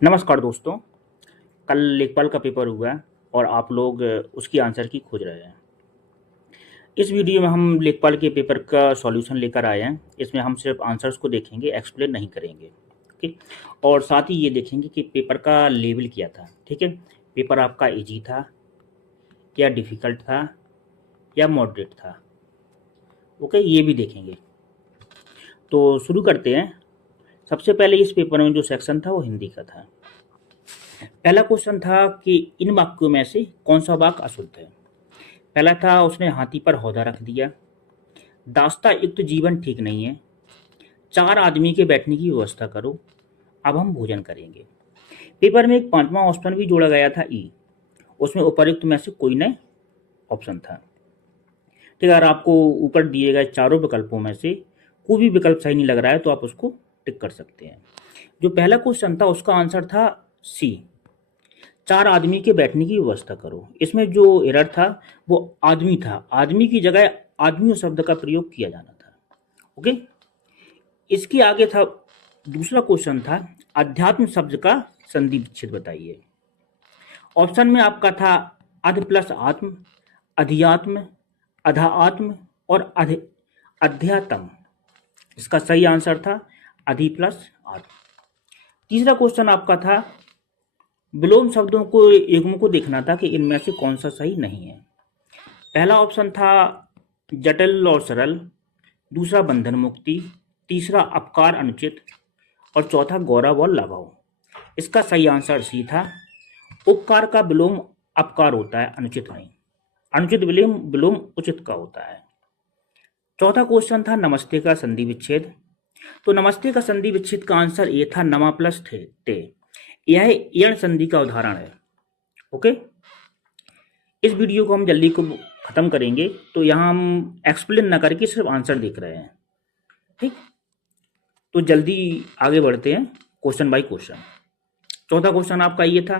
नमस्कार दोस्तों। कल लेखपाल का पेपर हुआ है और आप लोग उसकी आंसर की खोज रहे हैं। इस वीडियो में हम लेखपाल के पेपर का सॉल्यूशन लेकर आए हैं। इसमें हम सिर्फ आंसर्स को देखेंगे, एक्सप्लेन नहीं करेंगे। ठीक। और साथ ही ये देखेंगे कि पेपर का लेवल क्या था। ठीक है, पेपर आपका इजी था या डिफ़िकल्ट था या मॉडरेट था। ओके, ये भी देखेंगे। तो शुरू करते हैं। सबसे पहले इस पेपर में जो सेक्शन था वो हिंदी का था। पहला क्वेश्चन था कि इन वाक्यों में से कौन सा वाक्य अशुद्ध है। पहला था, उसने हाथी पर हौदा रख दिया। दास्ता युक्त जीवन ठीक नहीं है। 4 आदमी के बैठने की व्यवस्था करो। अब हम भोजन करेंगे। पेपर में एक 5वां ऑप्शन भी जोड़ा गया था, ई। उसमें उपर्युक्त में से कोई नहीं ऑप्शन था। ठीक है, अगर आपको ऊपर दिए गए चारों विकल्पों में से कोई भी विकल्प सही नहीं लग रहा है तो आप उसको टिक कर सकते हैं। जो पहला क्वेश्चन था उसका आंसर था सी, 4 आदमी के बैठने की व्यवस्था करो। इसमें जो एरर था वो आदमी था। आदमी की जगह आदमियों शब्द का प्रयोग किया जाना था। ओके। इसके आगे था, दूसरा क्वेश्चन था, अध्यात्म शब्द का संधि विच्छेद बताइए। ऑप्शन में आपका था अध प्लस आत्म, अधियात्म, अधाआत्म और अध्यात्म। इसका सही आंसर था अधि प्लस आत्म। तीसरा क्वेश्चन आपका था, विलोम शब्दों को युग्म को देखना था कि इनमें से कौन सा सही नहीं है। पहला ऑप्शन था जटिल और सरल, दूसरा बंधन मुक्ति, तीसरा अपकार अनुचित और चौथा गौरव और लाघव। इसका सही आंसर सी था, उपकार का विलोम अपकार होता है, अनुचित नहीं। अनुचित विलोम विलोम उचित का होता है। चौथा क्वेश्चन था नमस्ते का संधि विच्छेद। तो नमस्ते का संधि विच्छेद का आंसर ये था, नमा प्लस ते। यह यण संधि का उदाहरण है। ओके। इस वीडियो को हम जल्दी को खत्म करेंगे, तो यहाँ हम एक्सप्लेन ना करके सिर्फ आंसर देख रहे हैं। ठीक, तो जल्दी आगे बढ़ते हैं क्वेश्चन बाय क्वेश्चन। चौथा क्वेश्चन आपका ये था।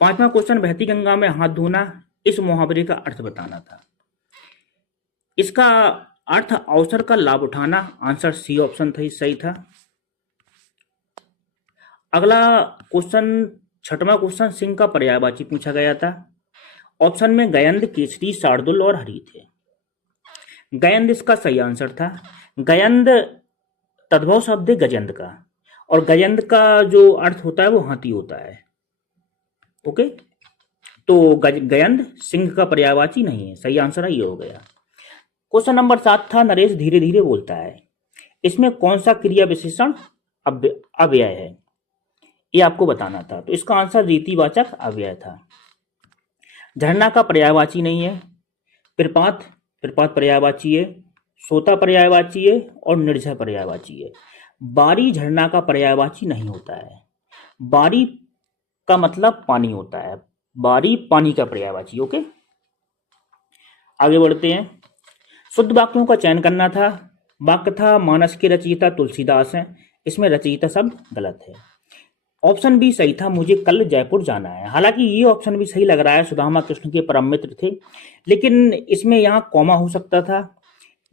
पांचवा क्वेश्चन, बहती गंगा में हाथ धोना, इस मुहावरे का अर्थ बताना था। इसका अर्थ अवसर का लाभ उठाना। आंसर सी ऑप्शन था, सही था। अगला क्वेश्चन, छठवां क्वेश्चन, सिंह का पर्यायवाची पूछा गया था। ऑप्शन में गयंद, केसरी, शार्दुल और हरि थे। गयंद इसका सही आंसर था। गयंद तद्भव शब्द है गजेंद्र का, और गजेंद्र का जो अर्थ होता है वो हाथी होता है। ओके, तो गयंद सिंह का पर्यायवाची नहीं है। सही आंसर ये हो गया। क्वेश्चन नंबर 7 था, नरेश धीरे धीरे बोलता है। इसमें कौन सा क्रिया विशेषण अव्यय है, ये आपको बताना था। तो इसका आंसर रीतिवाचक अव्यय था। झरना का पर्यायवाची नहीं है। प्रपात, प्रपात पर्यायवाची है। सोता पर्यायवाची है और निर्झर पर्यायवाची है। बारी झरना का पर्यायवाची नहीं होता है। बारी का मतलब पानी होता है। बारी पानी का पर्यायवाची। ओके, आगे बढ़ते हैं। शुद्ध वाक्यों का चयन करना था। वाक्य था, मानस के रचयिता तुलसीदास हैं। इसमें रचयिता शब्द गलत है। ऑप्शन बी सही था, मुझे कल जयपुर जाना है। हालांकि ये ऑप्शन भी सही लग रहा है, सुदामा कृष्ण के परम मित्र थे, लेकिन इसमें यहाँ कॉमा हो सकता था,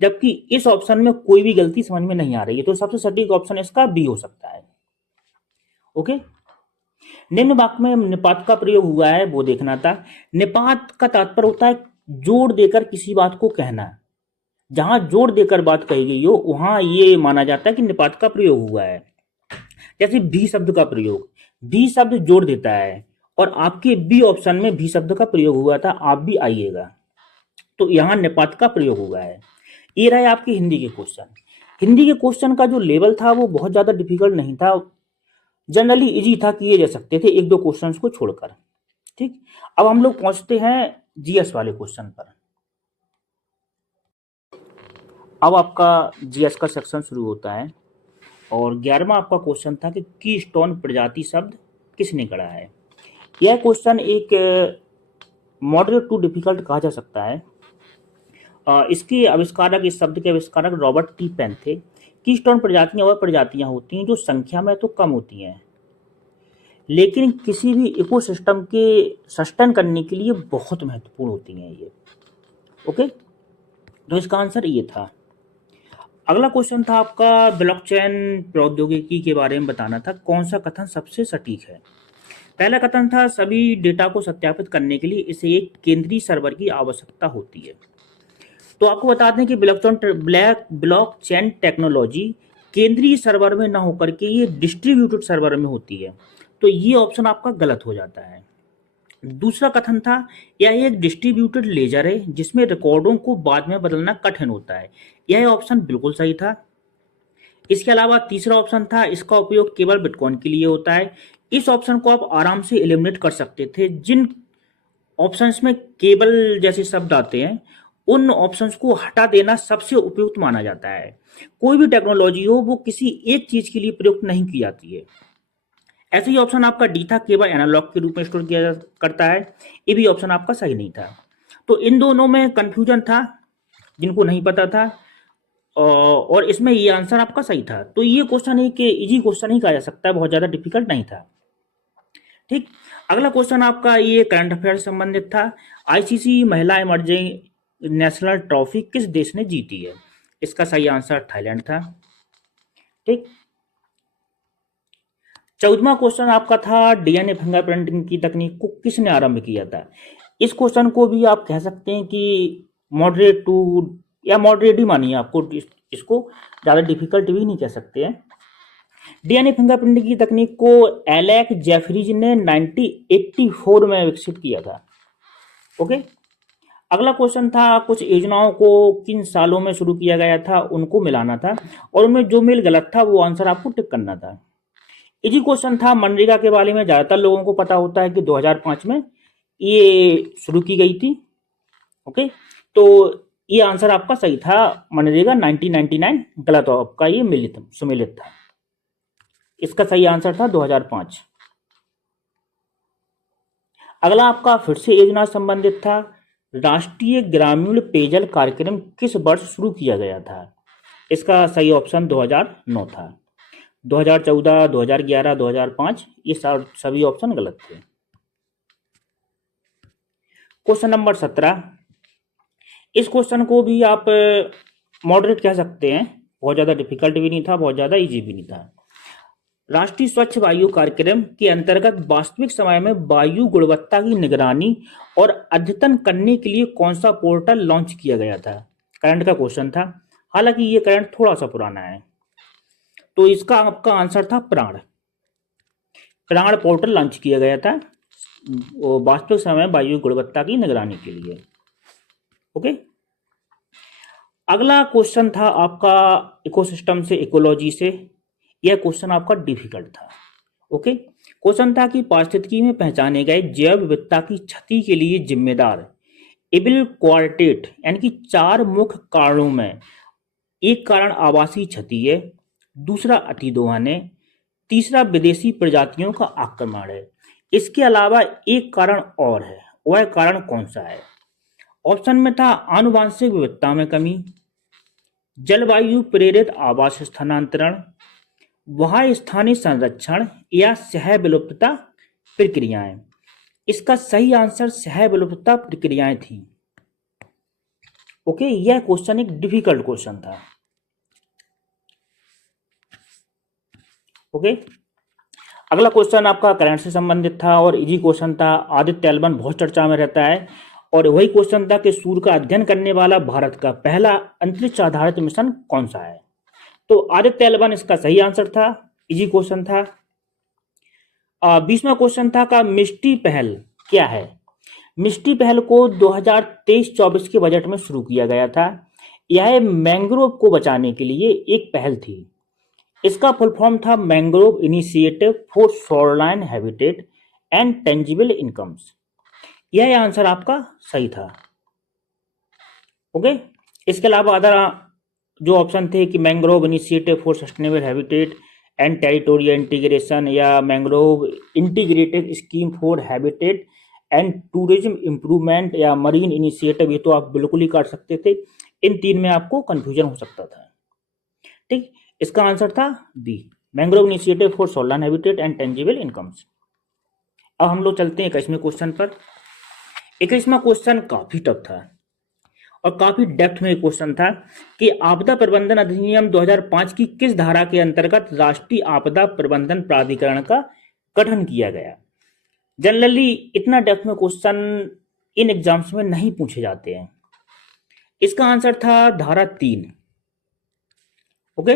जबकि इस ऑप्शन में कोई भी गलती समझ में नहीं आ रही है। तो सबसे सटीक ऑप्शन इसका बी हो सकता है। ओके। निम्न वाक्य में निपात का प्रयोग हुआ है, वो देखना था। निपात का तात्पर्य होता है जोड़ देकर किसी बात को कहना। जहां जोड़ देकर बात कही गई हो वहां ये माना जाता है कि निपात का प्रयोग हुआ है। जैसे भी शब्द का प्रयोग, भी शब्द जोड़ देता है, और आपके बी ऑप्शन में भी शब्द का प्रयोग हुआ था, आप भी आइएगा। तो यहां निपात का प्रयोग हुआ है। ये रहे आपके हिंदी के क्वेश्चन। हिंदी के क्वेश्चन का जो लेवल था वो बहुत ज्यादा डिफिकल्ट नहीं था, जनरली इजी था, किए जा सकते थे एक दो क्वेश्चंस को छोड़कर। ठीक, अब हम लोग पहुंचते हैं जीएस वाले क्वेश्चन पर। अब आपका जीएस का सेक्शन शुरू होता है, और 11वां आपका क्वेश्चन था कि कीस्टोन प्रजाति शब्द किसने गढ़ा है। यह क्वेश्चन एक मॉडरेट टू डिफिकल्ट कहा जा सकता है। इसके आविष्कारक, इस शब्द के आविष्कारक रॉबर्ट टी पेन थे। कीस्टोन प्रजातियां वह प्रजातियां होती हैं जो संख्या में तो कम होती हैं, लेकिन किसी भी इकोसिस्टम के सस्टेन करने के लिए बहुत महत्वपूर्ण होती हैं ये। ओके, तो इसका आंसर ये था। अगला क्वेश्चन था आपका, ब्लॉकचेन प्रौद्योगिकी के बारे में बताना था, कौन सा कथन सबसे सटीक है। पहला कथन था, सभी डेटा को सत्यापित करने के लिए इसे एक केंद्रीय सर्वर की आवश्यकता होती है। तो आपको बता दें कि ब्लॉकचेन टेक्नोलॉजी केंद्रीय सर्वर में ना होकर के ये डिस्ट्रीब्यूटेड सर्वर में होती है, तो ये ऑप्शन आपका गलत हो जाता है। दूसरा कथन था, यह एक डिस्ट्रीब्यूटेड लेजर है जिसमें रिकॉर्डों को बाद में बदलना कठिन होता है। यह ऑप्शन बिल्कुल सही था। इसके अलावा तीसरा ऑप्शन था, इसका उपयोग केवल बिटकॉइन के लिए होता है। इस ऑप्शन को आप आराम से एलिमिनेट कर सकते थे। जिन ऑप्शंस में केबल जैसे शब्द आते हैं उन ऑप्शंस को हटा देना सबसे उपयुक्त माना जाता है। कोई भी टेक्नोलॉजी हो वो किसी एक चीज के लिए प्रयुक्त नहीं की जाती है। ऐसे ही ऑप्शन आपका डी था, केवल एनालॉग के रूप में स्टोर किया करता है। ये भी ऑप्शन आपका सही नहीं था। तो इन दोनों में कंफ्यूजन था जिनको नहीं पता था, और इसमें ये आंसर आपका सही था। तो ये क्वेश्चन एक इजी क्वेश्चन ही कहा जा सकता है, बहुत ज़्यादा डिफिकल्ट नहीं था। ठीक, अगला क्वेश्चन आपका ये करंट अफेयर से संबंधित था। आईसीसी महिला इमर्जिंग नेशनल ट्रॉफी किस देश ने जीती है। इसका सही आंसर थाईलैंड था। ठीक, 14वां क्वेश्चन आपका था, डीएनए फिंगरप्रिंटिंग की तकनीक को किसने आरंभ किया था। इस क्वेश्चन को भी आप कह सकते हैं कि मॉडरेट टू या मॉडरेट ही मानिए आपको, इसको ज़्यादा डिफिकल्ट भी नहीं कह सकते हैं। डीएनए फिंगरप्रिंटिंग की तकनीक को एलेक जेफरीज ने 1984 में विकसित किया था। ओके, अगला क्वेश्चन था, कुछ योजनाओं को किन सालों में शुरू किया गया था उनको मिलाना था, और उनमें जो मेल गलत था वो आंसर आपको टिक करना था। इजी क्वेश्चन था, मनरेगा के बारे में ज़्यादातर लोगों को पता होता है कि 2005 में ये शुरू की गई थी। ओके, तो ये आंसर आपका सही था, मनरेगा 1999 गलत हो आपका, ये मिलित सुमेलित था। इसका सही आंसर था 2005। अगला आपका फिर से योजना संबंधित था, राष्ट्रीय ग्रामीण पेयजल कार्यक्रम किस वर्ष शुरू किया गया था। इसका सही ऑप्शन 2009 था। 2014, 2011, 2005 ये सभी ऑप्शन गलत थे। क्वेश्चन नंबर 17, इस क्वेश्चन को भी आप मॉडरेट कह सकते हैं, बहुत ज़्यादा डिफिकल्ट भी नहीं था, बहुत ज़्यादा इजी भी नहीं था। राष्ट्रीय स्वच्छ वायु कार्यक्रम के अंतर्गत वास्तविक समय में वायु गुणवत्ता की निगरानी और अद्यतन करने के लिए कौन सा पोर्टल लॉन्च किया गया था। करंट का क्वेश्चन था, हालांकि ये करंट थोड़ा सा पुराना है। तो इसका आपका आंसर था प्राण। प्राण पोर्टल लॉन्च किया गया था वास्तविक समय वायु गुणवत्ता की निगरानी के लिए। ओके, अगला क्वेश्चन था आपका इकोसिस्टम से, इकोलॉजी से। यह क्वेश्चन आपका डिफिकल्ट था। ओके, क्वेश्चन था कि पारिस्थितिकी में पहचाने गए जैव विविधता की क्षति के लिए जिम्मेदार एबिल क्वार्टेट यानी कि 4 मुख्य कारणों में एक कारण आवासीय क्षति है, दूसरा अतिदोहन है, तीसरा विदेशी प्रजातियों का आक्रमण है। इसके अलावा एक कारण और है, वह कारण कौन सा है। ऑप्शन में था आनुवांशिक विविधता में कमी, जलवायु प्रेरित आवास स्थानांतरण, वहां स्थानीय संरक्षण, या सह विलुप्तता प्रक्रियाएं। इसका सही आंसर सह विलुप्तता प्रक्रियाएं थी। ओके, यह क्वेश्चन एक डिफिकल्ट क्वेश्चन था। ओके, अगला क्वेश्चन आपका करंट से संबंधित था और इजी क्वेश्चन था। आदित्य एल1 बहुत चर्चा में रहता है, और वही क्वेश्चन था कि सूर्य का अध्ययन करने वाला भारत का पहला अंतरिक्ष आधारित मिशन कौन सा है। तो आदित्य एल1 इसका सही आंसर था, इजी क्वेश्चन था। 20वां क्वेश्चन था का मिस्टी पहल क्या है। मिस्टी पहल को 2023-24 के बजट में शुरू किया गया था। यह मैंग्रोव को बचाने के लिए एक पहल थी। इसका फुल फॉर्म था mangrove initiative for shoreline habitat and tangible incomes. यह आंसर आपका सही था। ओके, इसके अलावा अदर जो ऑप्शन थे कि mangrove initiative for sustainable habitat and territorial integration, या mangrove integrated scheme for habitat and tourism improvement, या मरीन इनिशिएटिव, ये तो आप बिल्कुल ही काट सकते थे। इन 3 में आपको कंफ्यूजन हो सकता था। ठीक, इसका आंसर था B, mangrove initiative for shoreline habitat and tangible incomes. अब हम लोग चलते हैं 21वें क्वेश्चन पर। 21वां क्वेश्चन काफी टफ था और काफी डेप्थ में क्वेश्चन था कि आपदा प्रबंधन अधिनियम 2005 की किस धारा के अंतर्गत राष्ट्रीय आपदा प्रबंधन प्राधिकरण का गठन किया गया। जनरली इतना डेप्थ में क्वेश्चन इन एग्जाम्स में नहीं पूछे जाते हैं। इसका आंसर था धारा 3। ओके।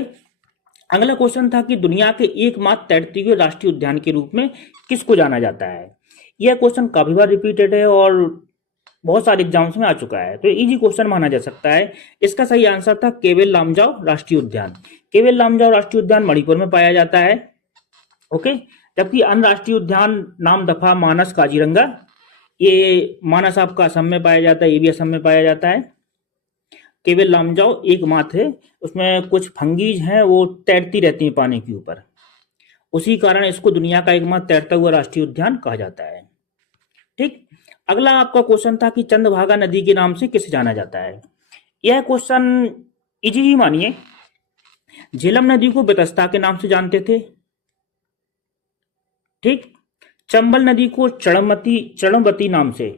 अगला क्वेश्चन था कि दुनिया के एकमात्र तैरते हुए राष्ट्रीय उद्यान के रूप में किसको जाना जाता है। यह क्वेश्चन काफी बार रिपीटेड है और बहुत सारे एग्जाम्स में आ चुका है, तो इजी क्वेश्चन माना जा सकता है। इसका सही आंसर था केवल लामजाओ राष्ट्रीय उद्यान। केवल लामजाओ राष्ट्रीय उद्यान मणिपुर में पाया जाता है। ओके। जबकि अन्य राष्ट्रीय उद्यान नामदफा, मानस, काजीरंगा, ये मानस आपका असम में पाया जाता है, ये भी असम में पाया जाता है। केवल लामजाओ एकमात्र है, उसमें कुछ फंगीज हैं वो तैरती रहती हैं पानी के ऊपर, उसी कारण इसको दुनिया का एकमात्र तैरता हुआ राष्ट्रीय उद्यान कहा जाता है। ठीक। अगला आपका क्वेश्चन था कि चंद्रभागा नदी के नाम से किसे जाना जाता है। यह क्वेश्चन इजी ही मानिए। झेलम नदी को बेतस्ता के नाम से जानते थे। ठीक। चंबल नदी को चरणवती नाम से,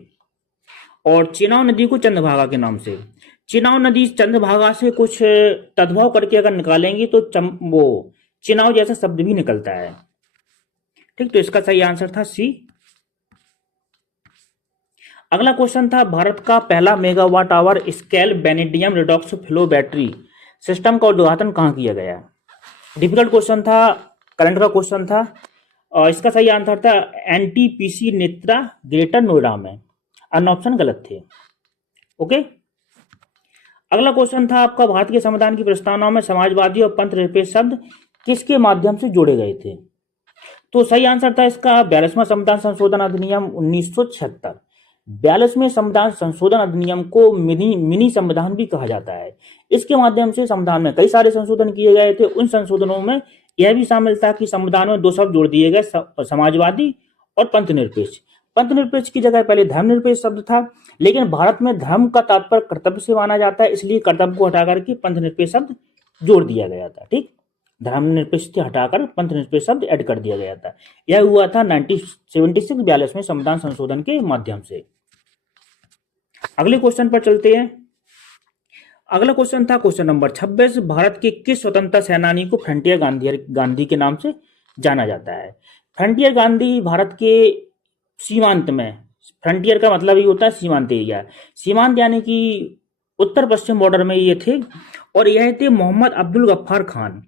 और चिनाव नदी को चंद्रभागा के नाम से। चिनाव नदी चंद्रभागा से कुछ तद्भव करके अगर निकालेंगे तो वो चिनाव जैसा शब्द भी निकलता है। ठीक। तो इसका सही आंसर था सी। अगला क्वेश्चन था भारत का पहला megawatt hour scale vanadium redox flow battery system का उद्घाटन कहाँ किया गया। डिफिकल्ट क्वेश्चन था, करंट का क्वेश्चन था, और इसका सही आंसर था एनटीपीसी नेत्रा, ग्रेटर नोएडा में। अन्य ऑप्शन गलत थे। ओके। अगला क्वेश्चन था आपका भारत के संविधान की प्रस्तावना में समाजवादी और पंथ निरपेक्ष शब्द किसके माध्यम से जोड़े गए थे। तो सही आंसर था इसका 42वां संविधान संशोधन अधिनियम 1976। 42वें संविधान संशोधन अधिनियम को मिनी संविधान भी कहा जाता है। इसके माध्यम से संविधान में कई सारे संशोधन किए गए थे। उन संशोधनों में यह भी शामिल था कि संविधान में 2 शब्द जोड़ दिए गए, समाजवादी और पंथ निरपेक्ष। पंथ निरपेक्ष की जगह पहले धर्मनिरपेक्ष शब्द था, लेकिन भारत में धर्म का तात्पर्य कर्तव्य से माना जाता है, इसलिए कर्तव्य को हटा करके पंथ निरपेक्ष शब्द जोड़ दिया गया था। ठीक। धर्मनिरपेक्ष से हटाकर पंथ निरपेक्ष शब्द ऐड कर दिया गया था। यह हुआ था 1976 42वें संविधान संशोधन के माध्यम से। अगले क्वेश्चन पर चलते हैं। अगला क्वेश्चन था क्वेश्चन नंबर 26। भारत के किस स्वतंत्रता सेनानी को फ्रंटियर गांधी के नाम से जाना जाता है। फ्रंटियर गांधी भारत के सीमांत में, फ्रंटियर का मतलब ही होता है सीमांत एरिया, सीमांत यानी कि उत्तर पश्चिम बॉर्डर में ये थे, और यह थे मोहम्मद अब्दुल गफ्फार खान।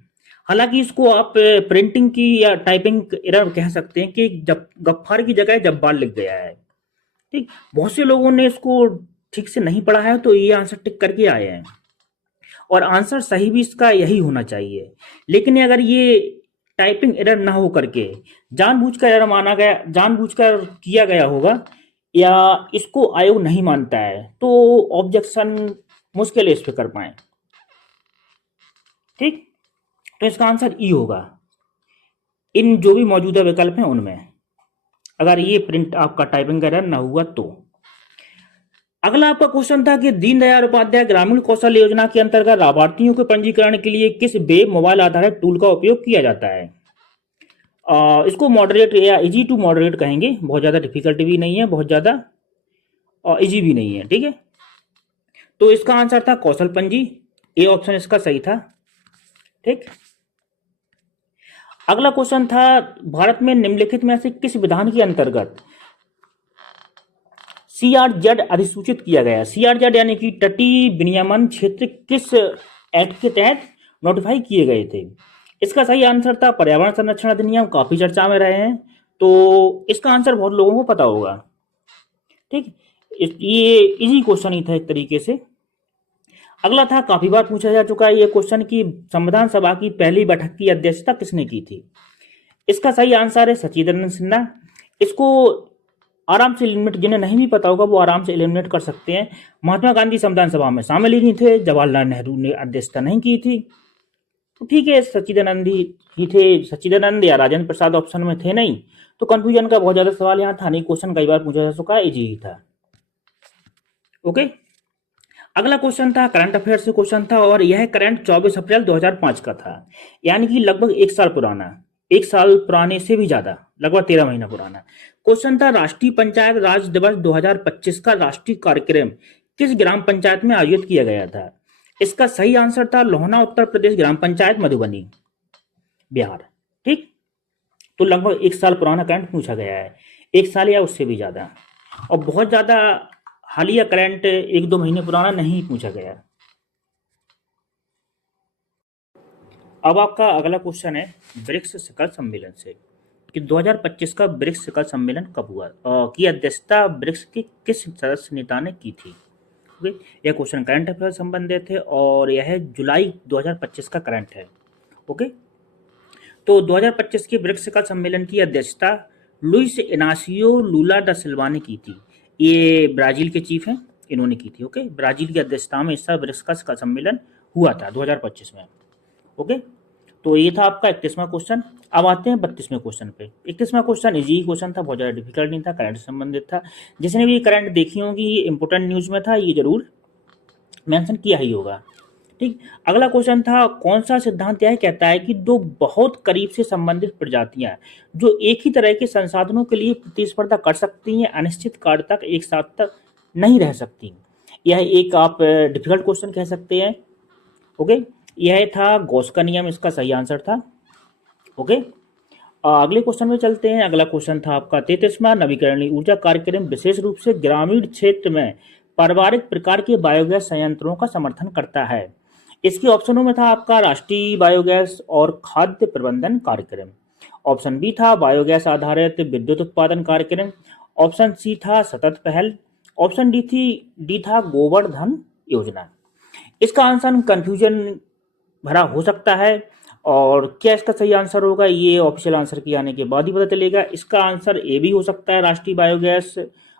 हालांकि इसको आप प्रिंटिंग की या टाइपिंग एरर कह सकते हैं कि गफ्फार की जगह जब्बार लिख गया है। ठीक। बहुत से लोगों ने इसको ठीक से नहीं पढ़ा है, तो ये आंसर टिक करके आए हैं, और आंसर सही भी इसका यही होना चाहिए। लेकिन अगर ये टाइपिंग एरर ना हो करके जानबूझकर एरर माना गया, जानबूझकर किया गया होगा, या इसको आयोग नहीं मानता है, तो ऑब्जेक्शन मुश्किल है इस पे कर पाए। ठीक। तो इसका आंसर ई होगा, इन जो भी मौजूदा विकल्प हैं उनमें, अगर ये प्रिंट आपका टाइपिंग एरर ना हुआ तो। अगला आपका क्वेश्चन था कि दीनदयाल उपाध्याय ग्रामीण कौशल योजना के अंतर्गत लाभार्थियों के पंजीकरण के लिए किस वेब मोबाइल आधारित टूल का उपयोग किया जाता है। इसको मॉडरेट या इजी टू मॉडरेट कहेंगे, बहुत ज़्यादा डिफिकल्ट भी नहीं है, बहुत ज़्यादा इजी भी नहीं है। ठीक है। तो इसका आंसर था कौशल पंजी, ए ऑप्शन इसका सही था। ठीक। अगला क्वेश्चन था भारत में निम्नलिखित में से किस विधान के अंतर्गत CRZ अधिसूचित किया गया। CRZ यानी कि तटीय विनियमन क्षेत्र किस एक्ट के तहत नोटिफाई किए गए थे। इसका सही आंसर था पर्यावरण संरक्षण अधिनियम, काफी चर्चा में रहे हैं, तो इसका आंसर बहुत लोगों को पता होगा। ठीक। ये इजी क्वेश्चन ही था एक तरीके से। अगला था, काफी बार पूछा जा चुका है ये क्वेश्चन कि संविधान सभा की पहली बैठक की अध्यक्षता किसने की थी। इसका सही आंसर है सच्चिदानंद सिन्हा। इसको आराम से एलिमिनेट, जिन्हें नहीं भी पता होगा वो आराम से एलिमिनेट कर सकते हैं। महात्मा गांधी संविधान सभा में शामिल ही नहीं थे, जवाहरलाल नेहरू ने अध्यक्षता नहीं की थी, तो ठीक है सच्चिदानंद ही थे। सच्चिदानंद या राजेंद्र प्रसाद ऑप्शन में थे नहीं, तो कंफ्यूजन का बहुत ज्यादा सवाल यहाँ था नहीं। क्वेश्चन कई बार पूछा जा चुका है, इजी ही था। ओके। अगला क्वेश्चन था करंट अफेयर से क्वेश्चन था, और यह करंट 24 अप्रैल 2005 का था, यानी कि लगभग 1 साल पुराना, 1 साल पुराने से भी ज्यादा, लगभग 13 महीना पुराना। क्वेश्चन था राष्ट्रीय पंचायत राज दिवस 2025 का राष्ट्रीय कार्यक्रम किस ग्राम पंचायत में आयोजित किया गया था? इसका सही आंसर था लोहना उत्तर प्रदेश ग्राम पंचायत मधुबनी बिहार। ठीक, तो लगभग 1 साल पुराना करंट पूछा गया है, 1 साल या उससे भी ज्यादा, और बहुत ज्यादा हालिया करंट 1-2 महीने पुराना नहीं पूछा गया। अब आपका अगला क्वेश्चन है ब्रिक्स शिखर सम्मेलन से कि 2025 का ब्रिक्स शिखर सम्मेलन कब हुआ, की अध्यक्षता ब्रिक्स की किस सदस्य नेता ने की थी? ओके, यह क्वेश्चन करंट अफेयर संबंधित है और यह है जुलाई 2025 का करंट है। ओके, तो 2025 के ब्रिक्स शिखर सम्मेलन की अध्यक्षता लुइस इनासियो लूला दा सिल्वा ने की थी। ये ब्राजील के चीफ हैं, इन्होंने की थी। ओके, ब्राजील की अध्यक्षता में इस साल ब्रिक्स का शिखर सम्मेलन हुआ था 2025 में। ओके, तो ये था आपका 31वां क्वेश्चन। अब आते हैं 32वें क्वेश्चन पे। 31वां क्वेश्चन इजी क्वेश्चन था, बहुत ज़्यादा डिफिकल्ट नहीं था, करंट से संबंधित था। जिसने भी करंट देखी होगी, ये इंपोर्टेंट न्यूज़ में था, ये जरूर मेंशन किया ही होगा। ठीक, अगला क्वेश्चन था कौन सा सिद्धांत यह कहता है कि दो बहुत करीब से संबंधित प्रजातियां जो एक ही तरह के संसाधनों के लिए प्रतिस्पर्धा कर सकती हैं अनिश्चित काल तक एक साथ तक नहीं रह सकती। यह एक आप डिफिकल्ट क्वेश्चन कह सकते हैं। ओके, यह था गॉस का नियम, इसका सही आंसर था। ओके, अगले क्वेश्चन में चलते हैं। अगला क्वेश्चन था आपका 33वां नवीकरणीय ऊर्जा कार्यक्रम विशेष रूप से ग्रामीण क्षेत्र में पारिवारिक प्रकार के बायोगैस संयंत्रों का समर्थन करता है। इसके ऑप्शनों में था आपका राष्ट्रीय बायोगैस और खाद्य प्रबंधन कार्यक्रम। ऑप्शन बी था बायोगैस आधारित विद्युत उत्पादन कार्यक्रम। ऑप्शन सी था सतत पहल। ऑप्शन डी था गोवर्धन योजना। इसका आंसर कंफ्यूजन भरा हो सकता है, और क्या इसका सही आंसर होगा ये ऑफिशियल आंसर के आने के बाद ही पता चलेगा। इसका आंसर ए भी हो सकता है, राष्ट्रीय बायोगैस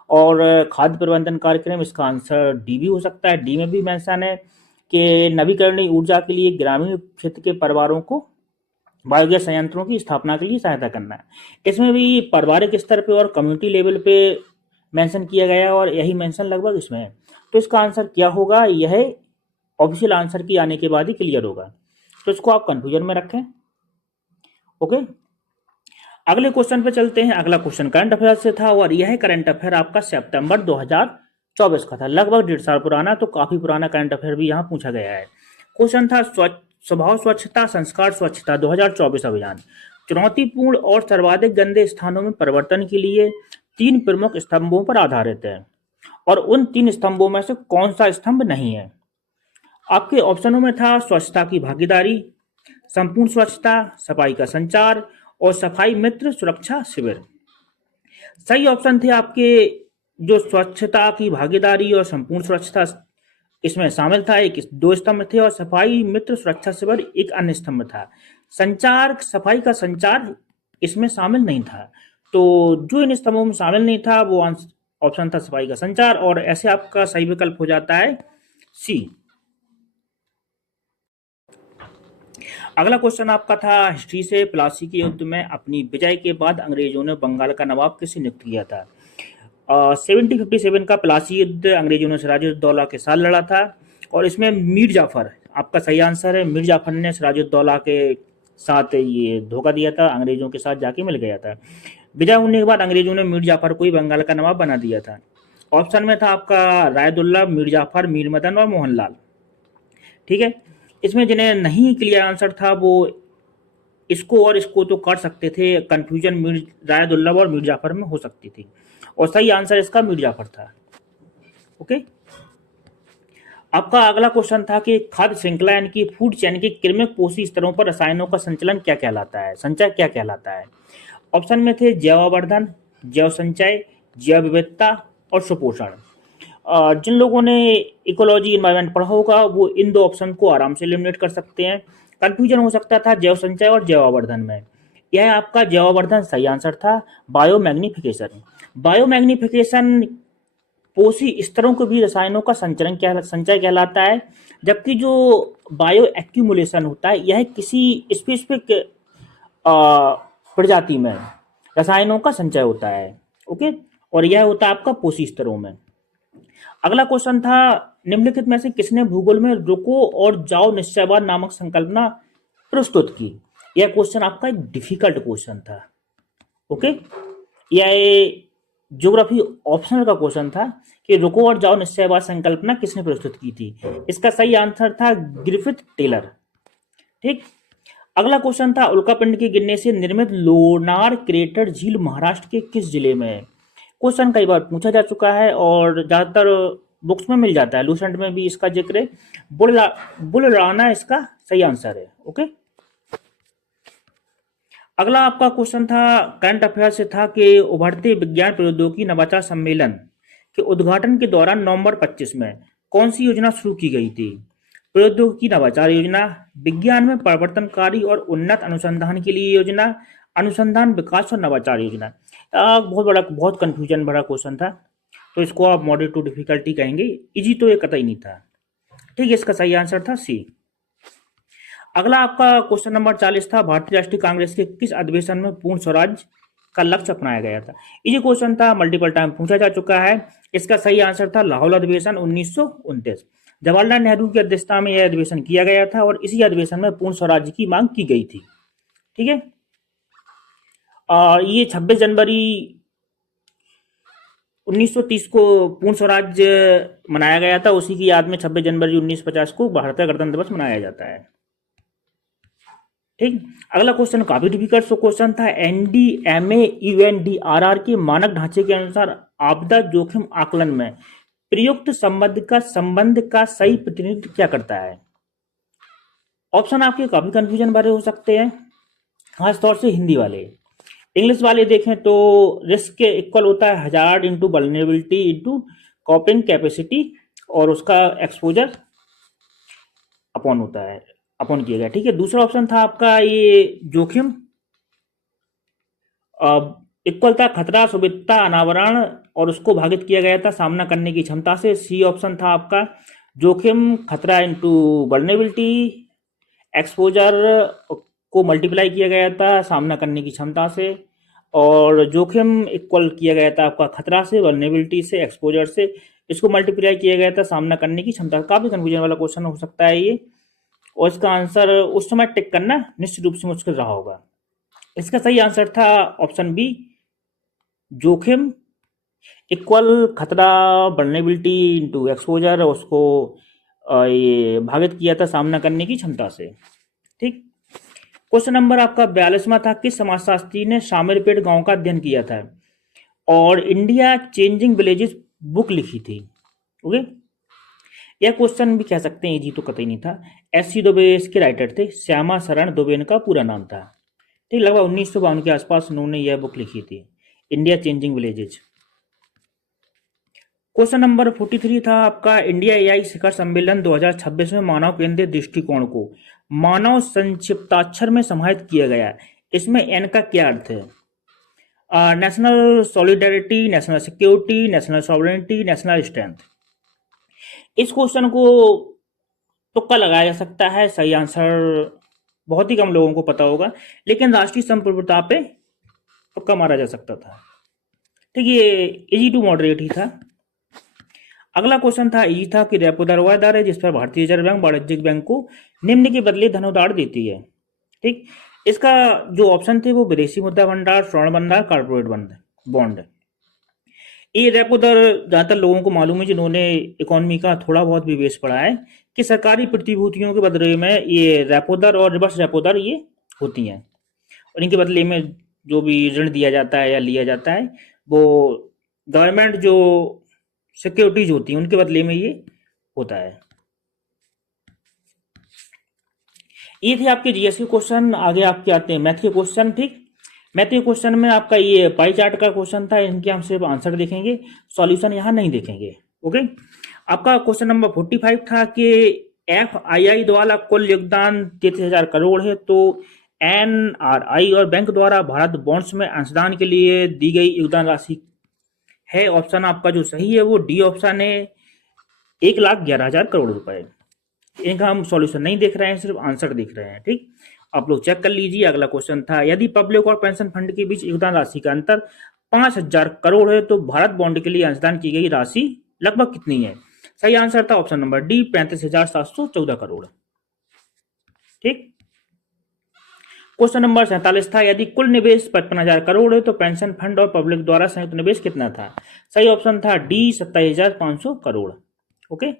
और खाद्य प्रबंधन कार्यक्रम। इसका आंसर डी भी हो सकता है। डी में भी मेंशन है कि नवीकरणीय ऊर्जा के लिए ग्रामीण क्षेत्र के परिवारों को बायोगैस संयंत्रों की स्थापना के लिए सहायता करना है। इसमें भी पारिवारिक स्तर पे और कम्युनिटी लेवल पे मेंशन किया गया है, और यही मेंशन लगभग इसमें है। तो इसका आंसर क्या होगा, यह ऑफिशियल आंसर की आने के बाद ही क्लियर होगा, तो इसको आप कंफ्यूजन में रखें। ओके, अगले क्वेश्चन पे चलते हैं। अगला क्वेश्चन करंट अफेयर से था, और यह करंट अफेयर आपका सितंबर 2024 का था, लगभग 1.5 साल पुराना, तो काफी पुराना करंट अफेयर भी यहाँ पूछा गया है। क्वेश्चन था स्वभाव स्वच्छता संस्कार स्वच्छता 2024 अभियान चुनौतीपूर्ण और सर्वाधिक गंदे स्थानों में परिवर्तन के लिए 3 प्रमुख स्तंभों पर आधारित है, और उन 3 स्तंभों में से कौन सा स्तंभ नहीं है? आपके ऑप्शनों में था स्वच्छता की भागीदारी, संपूर्ण स्वच्छता, सफाई का संचार और सफाई मित्र सुरक्षा शिविर। सही ऑप्शन थे आपके जो स्वच्छता की भागीदारी और संपूर्ण स्वच्छता इसमें शामिल था, एक 2 स्तंभ थे, और सफाई मित्र सुरक्षा शिविर एक अन्य स्तंभ था। संचार, सफाई का संचार इसमें शामिल नहीं था, तो जो इन स्तंभों में शामिल नहीं था वो ऑप्शन था सफाई का संचार, और ऐसे आपका सही विकल्प हो जाता है सी। अगला क्वेश्चन आपका था हिस्ट्री से। प्लासी के युद्ध में अपनी विजय के बाद अंग्रेजों ने बंगाल का नवाब किसे नियुक्त किया था? 1757 का प्लासी युद्ध अंग्रेजों ने सिराजुद्दौला के साथ लड़ा था, और इसमें मीर जाफर आपका सही आंसर है। मीर जाफर ने सिराजुद्दौला के साथ ये धोखा दिया था, अंग्रेजों के साथ जाके मिल गया था। विजय होने के बाद अंग्रेजों ने मीर जाफर को ही बंगाल का नवाब बना दिया था। ऑप्शन में था आपका रायदुल्ला, मीर जाफर, मीर मदन और मोहनलाल। ठीक है, इसमें जिन्हें नहीं क्लियर आंसर था वो इसको और इसको तो कर सकते थे, कंफ्यूजन मीर रायदुल्ला और मीर जाफर में हो सकती थी, और सही आंसर इसका मीर जाफर था। ओके, आपका अगला क्वेश्चन था कि खाद्य श्रृंखला यानी कि फूड चेन के कृमिक पोषी स्तरों पर रसायनों का संचलन क्या कहलाता है, संचय क्या कहलाता है? ऑप्शन में थे जैवावर्धन, जैव संचय, जैव विविधता और सुपोषण। जिन लोगों ने इकोलॉजी इन्वायरमेंट पढ़ा होगा वो इन 2 ऑप्शन को आराम से एलिमिनेट कर सकते हैं। कंफ्यूजन हो सकता था जैव संचय और जैवावर्धन में। यह आपका जैवावर्धन सही आंसर था। बायोमैग्निफिकेशन, बायोमैग्निफिकेशन पोषी स्तरों के भी रसायनों का संचय कहलाता है, जबकि जो बायो एक्यूमुलेशन होता है यह किसी स्पेसिफिक प्रजाति में रसायनों का संचय होता है। ओके, और यह होता है आपका पोषी स्तरों में। अगला क्वेश्चन था निम्नलिखित में से किसने भूगोल में रुको और जाओ निश्चयवाद नामक संकल्पना प्रस्तुत की? यह क्वेश्चन आपका एक डिफिकल्ट क्वेश्चन था। ओके, यह ज्योग्राफी ऑप्शनल का क्वेश्चन था कि रुको और जाओ निश्चयवाद संकल्पना किसने प्रस्तुत की थी। इसका सही आंसर था ग्रिफिथ टेलर। ठीक। अगला क्वेश्चन था उल्कापिंड के गिरने से निर्मित लोनार क्रेटर झील महाराष्ट्र के किस जिले में है। क्वेश्चन कई बार पूछा जा चुका है और ज्यादातर बुक्स में मिल जाता है, लूसेंट में भी इसका जिक्र है। बुलढाना इसका सही आंसर है। ओके। अगला आपका क्वेश्चन था करंट अफेयर से था कि उभरते विज्ञान प्रौद्योगिकी नवाचार सम्मेलन के उद्घाटन के दौरान नवंबर 25 में कौन सी योजना शुरू की गई थी। प्रौद्योगिकी नवाचार योजना, विज्ञान में परिवर्तनकारी और उन्नत अनुसंधान के लिए योजना, अनुसंधान विकास और नवाचार योजना। बहुत कंफ्यूजन भरा क्वेश्चन था, तो इसको आप मॉडरेट टू डिफिकल्टी कहेंगे। इजी तो ये कतई नहीं था। ठीक है, इसका सही आंसर था सी। अगला आपका क्वेश्चन नंबर 40 था भारतीय राष्ट्रीय कांग्रेस के किस अधिवेशन में पूर्ण स्वराज का लक्ष्य अपनाया गया था। ये क्वेश्चन था, मल्टीपल टाइम पूछा जा चुका है। इसका सही आंसर था लाहौल अधिवेशन 1929। जवाहरलाल नेहरू की अध्यक्षता में यह अधिवेशन किया गया था और इसी अधिवेशन में पूर्ण स्वराज की मांग की गई थी। ठीक है। और ये 26 जनवरी 1930 को पूर्ण स्वराज मनाया गया था। उसी की याद में 26 जनवरी 1950 को भारतीय गणतंत्र दिवस मनाया जाता है। ठीक। अगला क्वेश्चन काफी डिफिकल्ट क्वेश्चन था, एनडीएमए यूएनडीआरआर के मानक ढांचे के अनुसार आपदा जोखिम आकलन में प्रयुक्त संबंध का सही प्रतिनिधित्व क्या करता है। ऑप्शन आपके काफी कंफ्यूजन भरे हो सकते हैं, खासतौर से हिंदी वाले। इंग्लिश वाले देखें तो रिस्क के इक्वल होता है hazard into vulnerability into कॉपिंग capacity, और उसका एक्सपोजर अपॉन होता है, अपॉन किया गया। ठीक है। दूसरा ऑप्शन था आपका ये जोखिम इक्वल था खतरा सुविधता अनावरण और उसको भागित किया गया था सामना करने की क्षमता से। सी ऑप्शन था आपका जोखिम खतरा इंटू वल्नरेबिलिटी, एक्सपोजर को मल्टीप्लाई किया गया था सामना करने की क्षमता से, और जोखिम इक्वल किया गया था आपका खतरा से, वल्नरेबिलिटी से, एक्सपोजर से, इसको मल्टीप्लाई किया गया था सामना करने की क्षमता। काफी कंफ्यूजन वाला क्वेश्चन हो सकता है ये, और इसका आंसर उस समय टिक करना निश्चित रूप से मुश्किल रहा होगा। इसका सही आंसर था ऑप्शन बी, जोखिम इक्वल खतरा वल्नरेबिलिटी इंटू एक्सपोजर, उसको ये भागित किया था सामना करने की क्षमता से। ठीक। क्वेश्चन नंबर आपका 42वां था, किस समाजशास्त्री ने शामिरपेट गांव का अध्ययन किया था और इंडिया चेंजिंग विलेजेस बुक लिखी थी। ओके। यह क्वेश्चन भी कह सकते हैं इजी तो कतई नहीं था। एस.सी. दुबे इसके राइटर थे, श्यामा शरण दुबे इनका पूरा नाम था। ठीक। लगभग 1952 के आसपास उन्होंने यह बुक लिखी थी, India changing villages. Question number 43 था आपका, इंडिया एआई शिखर सम्मेलन 2026 में मानव केंद्रित दृष्टिकोण को मानव संक्षिप्ताक्षर में समाहित किया गया। इसमें एन का क्या अर्थ है। National solidarity, national security, national sovereignty, national strength. इस क्वेश्चन को तुक्का लगाया जा सकता है। सही आंसर बहुत ही कम लोगों को पता होगा, लेकिन राष्ट्रीय संप्रभुता पे तुक्का मारा जा सकता था। ठीक। ये इजी टू मॉडरेट ही था। अगला क्वेश्चन था, इजी था कि रेपो दर वह दर है जिस पर भारतीय रिजर्व बैंक वाणिज्यिक बैंक को निम्न के बदले धन उधार देती है। ठीक। इसका जो ऑप्शन थे वो विदेशी मुद्रा भंडार, स्वर्ण भंडार, कॉर्पोरेट बॉन्ड। ये रेपो दर ज्यादातर लोगों को मालूम है जिन्होंने इकोनॉमी का थोड़ा बहुत भी बेस पढ़ा है, कि सरकारी प्रतिभूतियों के बदले में ये रेपो दर और रिवर्स रेपो दर ये होती हैं, और इनके बदले में जो भी ऋण दिया जाता है या लिया जाता है वो गवर्नमेंट जो सिक्योरिटीज होती हैं उनके बदले में ये होता है। ये थे आपके जीएस के क्वेश्चन। आगे आपके आते हैं मैथ के क्वेश्चन। ठीक। मैथ के क्वेश्चन में आपका ये पाई चार्ट का क्वेश्चन था, इनके हम सिर्फ आंसर देखेंगे, सॉल्यूशन यहाँ नहीं देखेंगे। ओके। आपका क्वेश्चन नंबर 45 था कि एफआईआई द्वारा कुल योगदान 33,000 करोड़ है, तो एनआरआई और बैंक द्वारा भारत बॉन्ड्स में अंशदान के लिए दी गई योगदान राशि है। ऑप्शन आपका जो सही है वो डी ऑप्शन है, 1,11,000 करोड़ रुपए। इनका हम सॉल्यूशन नहीं देख रहे हैं, सिर्फ आंसर देख रहे हैं। ठीक। आप लोग चेक कर लीजिए। अगला क्वेश्चन था, यदि पब्लिक और पेंशन फंड के बीच योगदान राशि का अंतर 5,000 करोड़ है तो भारत बॉन्ड के लिए अंशदान की गई राशि लगभग कितनी है। सही आंसर था ऑप्शन नंबर डी, 35,714 करोड़। ठीक। क्वेश्चन नंबर 47 था, यदि कुल निवेश 55,000 करोड़ है तो पेंशन फंड और पब्लिक द्वारा संयुक्त निवेश कितना था? सही ऑप्शन था D 27,500 crore. Okay.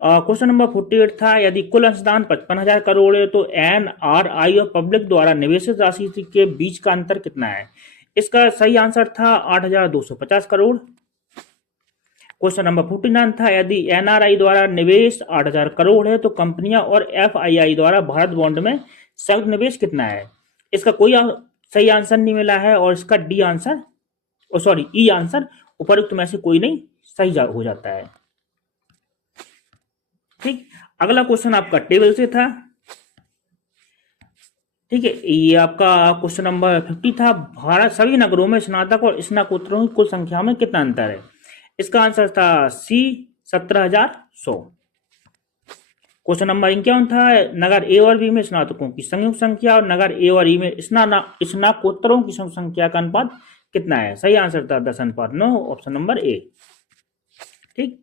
Question number 48 था, यदि कुल अंशदान 55,000 करोड़ है तो एनआरआई और पब्लिक द्वारा निवेशित राशि के बीच का अंतर कितना है? इसका सही आंसर था 8,250 करोड़। क्वेश्चन नंबर 49 था, यदि एनआरआई द्वारा निवेश 8,000 करोड़ है तो कंपनियां और एफआईआई द्वारा भारत बॉन्ड में संयुक्त निवेश कितना है? इसका कोई सही आंसर नहीं मिला है और इसका डी आंसर ई आंसर उपरोक्त में से कोई नहीं सही हो जाता है। ठीक, अगला क्वेश्चन आपका टेबल से था। ठीक है, ये आपका क्वेश्चन नंबर 50 था, भारत सभी नगरों में स्नातक और स्नातकोत्तरों की कुल संख्या में कितना अंतर है? इसका आंसर था सी 17,100। क्वेश्चन नंबर 51 था, नगर ए और बी में स्नातकों की संयुक्त संख्या और नगर ए और ई में स्नातकोत्तरों की संख्या का अनुपात कितना है? सही आंसर था 10:9, ऑप्शन नंबर ए। ठीक,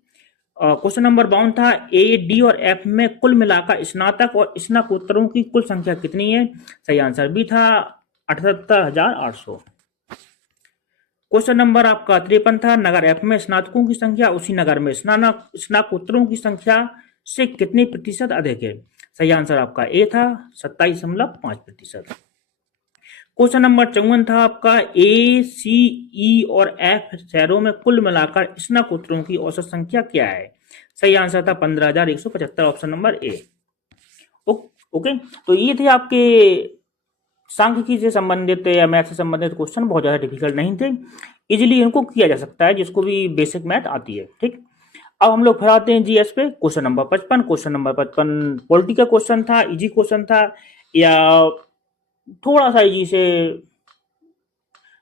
क्वेश्चन नंबर 52 था, ए डी और एफ में कुल मिलाकर स्नातक और स्नातकोत्तरों की कुल संख्या कितनी है? सही आंसर बी था 78,800। क्वेश्चन नंबर आपका 53 था, नगर एफ में स्नातकों की संख्या उसी नगर में स्नातकोत्तरों की संख्या से कितने प्रतिशत अधिक है? सही आंसर आपका ए था 27.5%। क्वेश्चन नंबर 54 था आपका, ए सी ई और एफ शहरों में कुल मिलाकर स्नातकोत्तरों की औसत संख्या क्या है? सही आंसर था 15,175, ऑप्शन नंबर ए। ओके, तो ये थे आपके सांख्यिकी से संबंधित या मैथ से संबंधित क्वेश्चन, बहुत ज़्यादा डिफिकल्ट नहीं थे, इजीली इनको किया जा सकता है जिसको भी बेसिक मैथ आती है। ठीक, अब हम लोग फिर आते हैं जीएस पे। Question number 55, question number 55 polity का क्वेश्चन था, इजी क्वेश्चन था या थोड़ा सा इजी से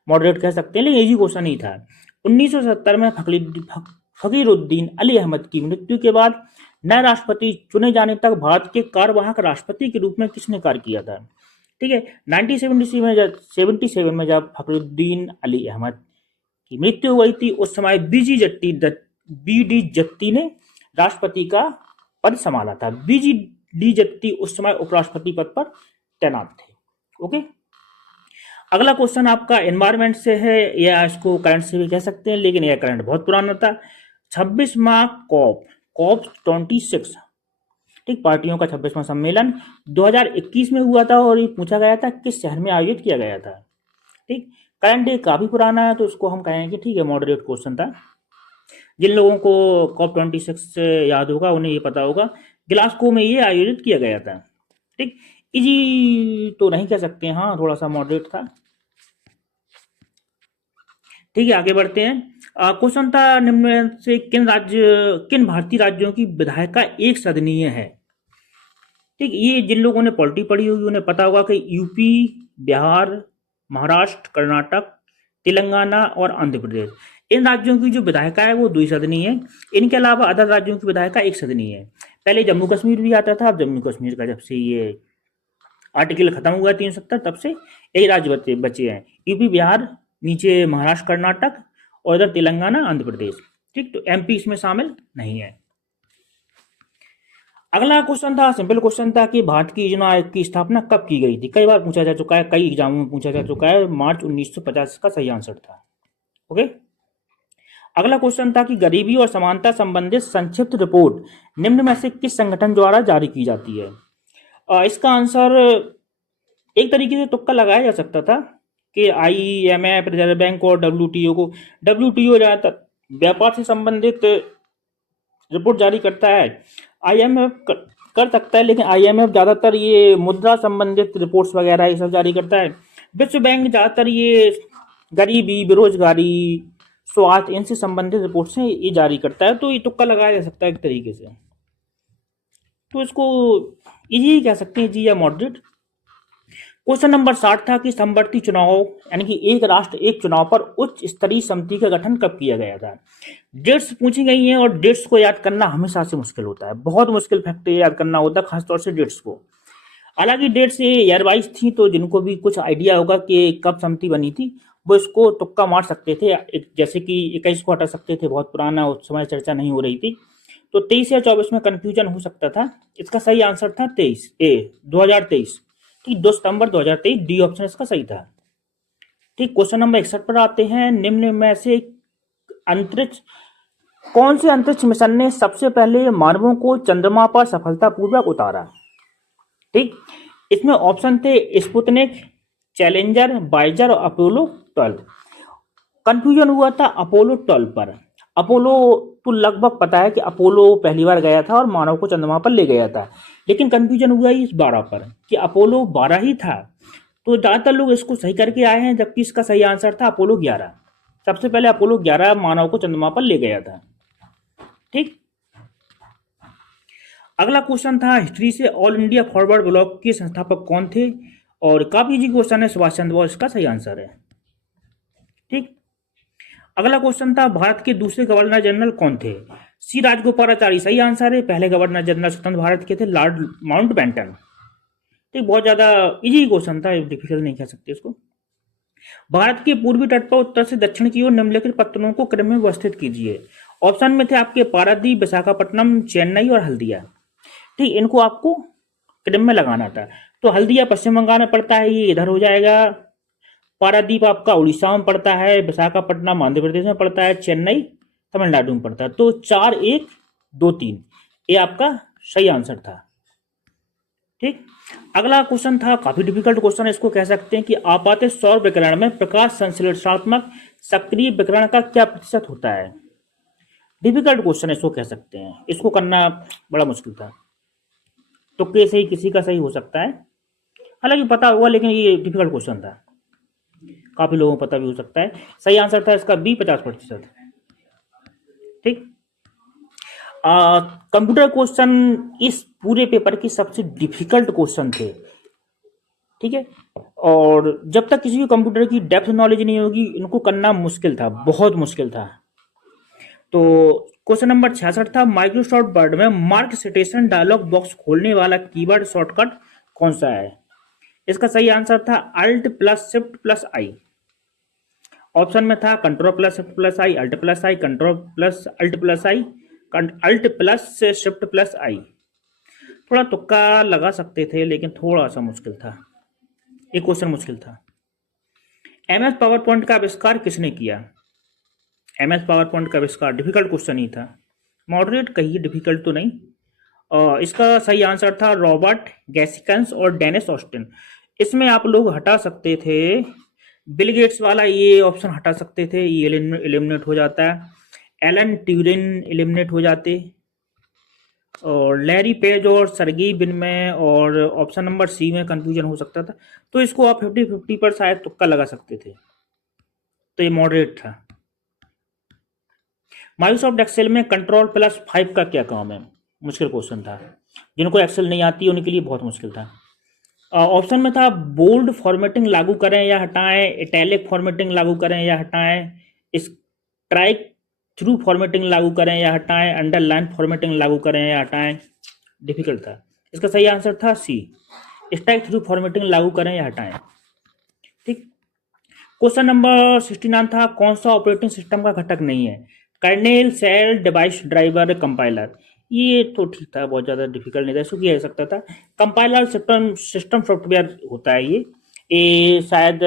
मॉडरेट कह सकते हैं, लेकिन इजी क्वेश्चन ही था। 1970 में फकीरुद्दीन अली अहमद की मृत्यु के बाद नए राष्ट्रपति चुने जाने तक भारत के कार्यवाहक राष्ट्रपति के रूप में किसने कार्य किया था? ठीक है, 1977 में जब फखरुद्दीन अली अहमद की मृत्यु हुई थी, उस समय बी डी जत्ती ने राष्ट्रपति का पद संभाला था। डी जत्ती उस समय उपराष्ट्रपति पद पर तैनात थे। ओके, अगला क्वेश्चन आपका एनवायरमेंट से है, या इसको करंट से भी कह सकते हैं, लेकिन यह करंट बहुत पुराना था। 26वां कॉप 26, ठीक, पार्टियों का 26वां सम्मेलन 2021 में हुआ था और ये पूछा गया था किस शहर में आयोजित किया गया था। ठीक, करंट डे काफी पुराना है तो इसको हम कहेंगे ठीक है मॉडरेट क्वेश्चन था। जिन लोगों को कॉप 26 से याद होगा उन्हें ये पता होगा, ग्लासगो में ये आयोजित किया गया था। ठीक, इजी तो नहीं कह सकते, हाँ थोड़ा सा मॉडरेट था। ठीक है, आगे बढ़ते हैं। क्वेश्चन था, निम्न में से किन भारतीय राज्यों की विधायिका एक सदनीय है? ठीक, ये जिन लोगों ने पॉलिटी पढ़ी होगी उन्हें पता होगा कि यूपी, बिहार, महाराष्ट्र, कर्नाटक, तेलंगाना और आंध्र प्रदेश, इन राज्यों की जो विधायिका है वो द्विसदनीय है। इनके अलावा अदर राज्यों की विधायिका एक सदनीय है। पहले जम्मू कश्मीर भी आता था, अब जम्मू कश्मीर का जब से ये आर्टिकल खत्म हुआ 370 तब से यही राज्य बचे हैं, यूपी, बिहार, नीचे महाराष्ट्र, कर्नाटक और इधर तेलंगाना, आंध्र प्रदेश। ठीक, तो एमपी इसमें शामिल नहीं है। अगला क्वेश्चन था, सिंपल क्वेश्चन था कि भारत की योजना आयोग की स्थापना कब की गई थी? कई बार पूछा जा चुका है, कई एग्जामों में पूछा जा चुका है। मार्च 1950 का सही आंसर था। ओके, अगला क्वेश्चन था कि गरीबी और समानता संबंधित संक्षिप्त रिपोर्ट निम्न में से किस संगठन द्वारा जारी की जाती है? इसका आंसर एक तरीके से तुक्का लगाया जा सकता था कि IMF, रिजर्व बैंक और WTO को। WTO ज्यादातर व्यापार से संबंधित रिपोर्ट जारी करता है, IMF कर सकता है, लेकिन IMF ज्यादातर ये मुद्रा संबंधित रिपोर्ट्स वगैरह ये सब जारी करता है। विश्व बैंक ज्यादातर ये गरीबी, बेरोजगारी, स्वास्थ्य, इनसे संबंधित रिपोर्ट्स हैं ये जारी करता है, तो ये तुक्का लगाया जा सकता है एक तरीके से। तो इसको इजी कह सकते हैं, जी या मॉडरेट। क्वेश्चन नंबर 60 था कि समवर्ती चुनाव यानी कि एक राष्ट्र एक चुनाव पर उच्च स्तरीय समिति का गठन कब किया गया था? डेट्स पूछी गई हैं और डेट्स को याद करना हमेशा से मुश्किल होता है, बहुत मुश्किल फैक्ट याद करना होता है, खासतौर से डेट्स को। हालांकि डेट्स ये ईयर वाइज थी, तो जिनको भी कुछ आइडिया होगा कि कब समिति बनी थी वो इसको तुक्का मार सकते थे। जैसे कि 21 को हटा सकते थे, बहुत पुराना उस समय चर्चा नहीं हो रही थी, तो 23 या 24 में कंफ्यूजन हो सकता था। इसका सही आंसर था 23 2023। ठीक, 2 सितंबर 2023, डी ऑप्शन इसका सही था। ठीक, क्वेश्चन नंबर 61 पर आते हैं। निम्न में से अंतरिक्ष कौन से अंतरिक्ष मिशन ने सबसे पहले मानवों को चंद्रमा पर सफलतापूर्वक उतारा? ठीक, इसमें ऑप्शन थे स्पुतनिक, चैलेंजर, वाइजर और अपोलो 12। कंफ्यूजन हुआ था अपोलो 12 पर। अपोलो तो लगभग पता है कि अपोलो पहली बार गया था और मानव को चंद्रमा पर ले गया था, लेकिन कंफ्यूजन हुआ इस 12 पर कि अपोलो 12 ही था। तो ज़्यादातर लोग इसको सही करके आए हैं, जबकि इसका सही आंसर था अपोलो 11। सबसे पहले अपोलो 11 मानव को चंद्रमा पर ले गया था। ठीक, अगला क्वेश्चन था हिस्ट्री से, ऑल इंडिया फॉरवर्ड ब्लॉक के संस्थापक कौन थे? और काफी इजी क्वेश्चन है, सुभाष चंद्र बोस इसका सही आंसर है। ठीक, अगला क्वेश्चन था भारत के दूसरे गवर्नर जनरल कौन थे? सी राजगोपालाचारी सही आंसर है। पहले गवर्नर जनरल स्वतंत्र भारत के थे लॉर्ड माउंटबेटन। ठीक, बहुत ज्यादा इजी क्वेश्चन था, डिफिकल्ट नहीं कह सकते इसको। भारत के पूर्वी तट पर उत्तर से दक्षिण की ओर निम्नलिखित पत्तनों को क्रम में व्यवस्थित कीजिए। ऑप्शन में थे आपके पारादीप, विशाखापट्टनम, चेन्नई और हल्दिया। ठीक, इनको आपको क्रम में लगाना था। तो हल्दिया पश्चिम बंगाल में पड़ता है, ये इधर हो जाएगा। पारादीप आपका उड़ीसा में पड़ता है, विशाखापट्टनम आंध्र प्रदेश में पड़ता है, चेन्नई तमिलनाडु में पड़ता है। तो 4, 1, 2, 3 ये आपका सही आंसर था। ठीक, अगला क्वेश्चन था काफी डिफिकल्ट क्वेश्चन है, इसको कह सकते हैं कि आपात सौर विकिरण में प्रकाश संश्लेषणात्मक सक्रिय विकिरण का क्या प्रतिशत होता है? डिफिकल्ट क्वेश्चन इसको कह सकते हैं, इसको करना बड़ा मुश्किल था। तो कैसे ही किसी का सही हो सकता है, हालांकि पता होगा, लेकिन ये डिफिकल्ट क्वेश्चन था, काफी लोगों को पता भी हो सकता है। सही आंसर था इसका बी, 50%। ठीक, कंप्यूटर क्वेश्चन इस पूरे पेपर की सबसे डिफिकल्ट क्वेश्चन थे। ठीक है, और जब तक किसी को कंप्यूटर की डेप्थ नॉलेज नहीं होगी, इनको करना मुश्किल था, बहुत मुश्किल था। तो क्वेश्चन नंबर 66 था, माइक्रोसॉफ्ट वर्ड में मार्क सिटेशन डायलॉग बॉक्स खोलने वाला कीवर्ड शॉर्टकट कौन सा है? इसका सही आंसर था अल्ट प्लस शिफ्ट प्लस आई। ऑप्शन में था कंट्रोल प्लस शिफ्ट प्लस आई, अल्ट प्लस आई, कंट्रोल प्लस अल्ट प्लस आई, अल्ट प्लस शिफ्ट प्लस आई। थोड़ा तुक्का लगा सकते थे, लेकिन थोड़ा सा मुश्किल था, ये क्वेश्चन मुश्किल था। एमएस पावर पॉइंट का आविष्कार किसने किया? एमएस पावर पॉइंट का आविष्कार डिफिकल्ट क्वेश्चन ही था, मॉडरेट कहिए, डिफिकल्ट तो नहीं। इसका सही आंसर था रॉबर्ट गैसिकन्स और डेनिस ऑस्टिन। इसमें आप लोग हटा सकते थे बिल गेट्स वाला, ये ऑप्शन हटा सकते थे, ये एलिमिनेट हो जाता है। एलन ट्यूरिंग एलिमिनेट हो जाते, और लैरी पेज और सरगी बिन में, और ऑप्शन नंबर सी में कंफ्यूजन हो सकता था। तो इसको आप 50-50 पर शायद तुक्का लगा सकते थे, तो ये मॉडरेट था। माइक्रोसॉफ्ट एक्सेल में कंट्रोल प्लस 5 का क्या काम है? मुश्किल क्वेश्चन था, जिनको एक्सेल नहीं आती उनके लिए बहुत मुश्किल था। ऑप्शन में था बोल्ड फॉर्मेटिंग लागू करें या हटाएं, इटैलिक फॉर्मेटिंग लागू करें या हटाएं, स्ट्राइक थ्रू फॉर्मेटिंग लागू करें या हटाएं, अंडरलाइन फॉर्मेटिंग लागू करें या हटाएं। डिफिकल्ट था, इसका सही आंसर था सी, स्ट्राइक थ्रू फॉर्मेटिंग लागू करें या हटाएं। ठीक, क्वेश्चन नंबर 69 था, कौन सा ऑपरेटिंग सिस्टम का घटक नहीं है? Kernel, cell, device driver, compiler. ये तो ठीक था, बहुत ज़्यादा डिफिकल्ट नहीं था, इसको किया जा सकता था। कंपाइलर सिस्टम सॉफ्टवेयर होता है ये शायद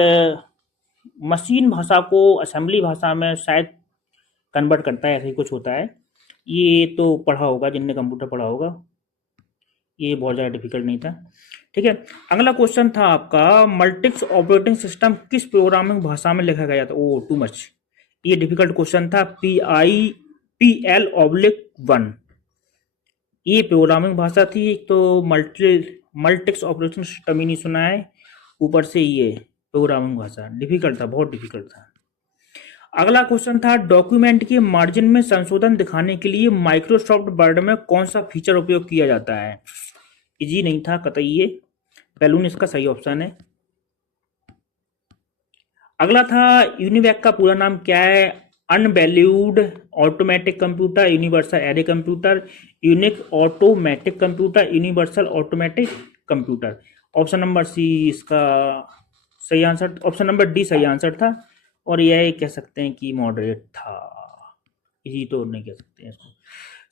मशीन भाषा को असेंबली भाषा में शायद कन्वर्ट करता है, ऐसा ही कुछ होता है। ये तो पढ़ा होगा जिनने कंप्यूटर पढ़ा होगा, ये बहुत ज़्यादा डिफिकल्ट नहीं था। ठीक है, अगला क्वेश्चन था आपका, मल्टिक्स ऑपरेटिंग सिस्टम किस प्रोग्रामिंग भाषा में लिखा गया था? ओ टू मच, ये डिफिकल्ट क्वेश्चन था। PIPL/1 ये प्रोग्रामिंग भाषा थी। तो मल्टिक्स ऑपरेटिंग सिस्टम ही नहीं सुना है, ऊपर से ये प्रोग्रामिंग भाषा, डिफिकल्ट था, बहुत डिफिकल्ट था। अगला क्वेश्चन था, डॉक्यूमेंट के मार्जिन में संशोधन दिखाने के लिए माइक्रोसॉफ्ट वर्ड में कौन सा फीचर उपयोग किया जाता है? इजी नहीं था कतई ये, बैलून इसका सही ऑप्शन है। अगला था, यूनिवैक का पूरा नाम क्या है? Unvalued automatic computer, universal array computer, unique automatic computer, universal automatic computer. Option number C इसका सही आंसर, ऑप्शन नंबर डी सही आंसर था। और यह कह सकते हैं कि मॉडरेट था, इसी तो नहीं कह सकते हैं इसको।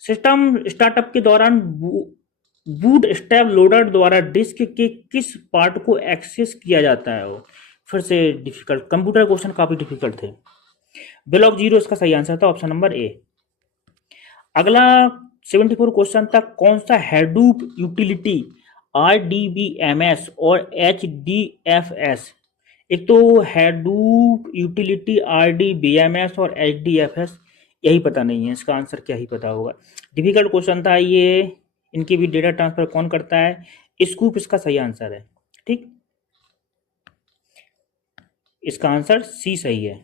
सिस्टम स्टार्टअप के दौरान बूट स्ट्रैप लोडर द्वारा डिस्क के किस पार्ट को एक्सेस किया जाता है? वो फिर से डिफिकल्ट, कंप्यूटर क्वेश्चन काफी डिफिकल्ट थे। ब्लॉक जीरो इसका सही आंसर था, ऑप्शन नंबर ए। अगला 74 क्वेश्चन था, कौन सा हैडूप यूटिलिटी RDBMS और HDFS, एक तो हैडूप यूटिलिटी RDBMS और HDFS, यही पता नहीं है, इसका आंसर क्या ही पता होगा। डिफिकल्ट क्वेश्चन था ये। इनकी भी डेटा ट्रांसफर कौन करता है? स्कूप इसका सही आंसर है। ठीक, इसका आंसर सी सही है।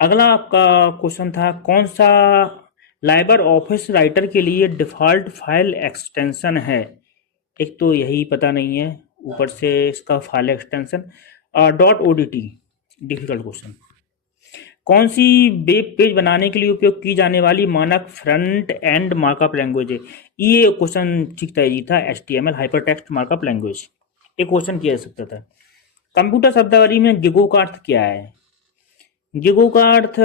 अगला आपका क्वेश्चन था, कौन सा लाइबर ऑफिस राइटर के लिए डिफ़ॉल्ट फाइल एक्सटेंशन है? एक तो यही पता नहीं है, ऊपर से इसका file extension .odt। Difficult question. कौन सी वेब पेज बनाने के लिए उपयोग की जाने वाली मानक फ्रंट एंड मार्कअप लैंग्वेज है? ये क्वेश्चन ठीक था, HTML हाइपरटेक्स्ट मार्कअप लैंग्वेज। एक क्वेश्चन किया जा सकता था। कंप्यूटर शब्दावली में गिगो का अर्थ क्या है? गिगो का अर्थ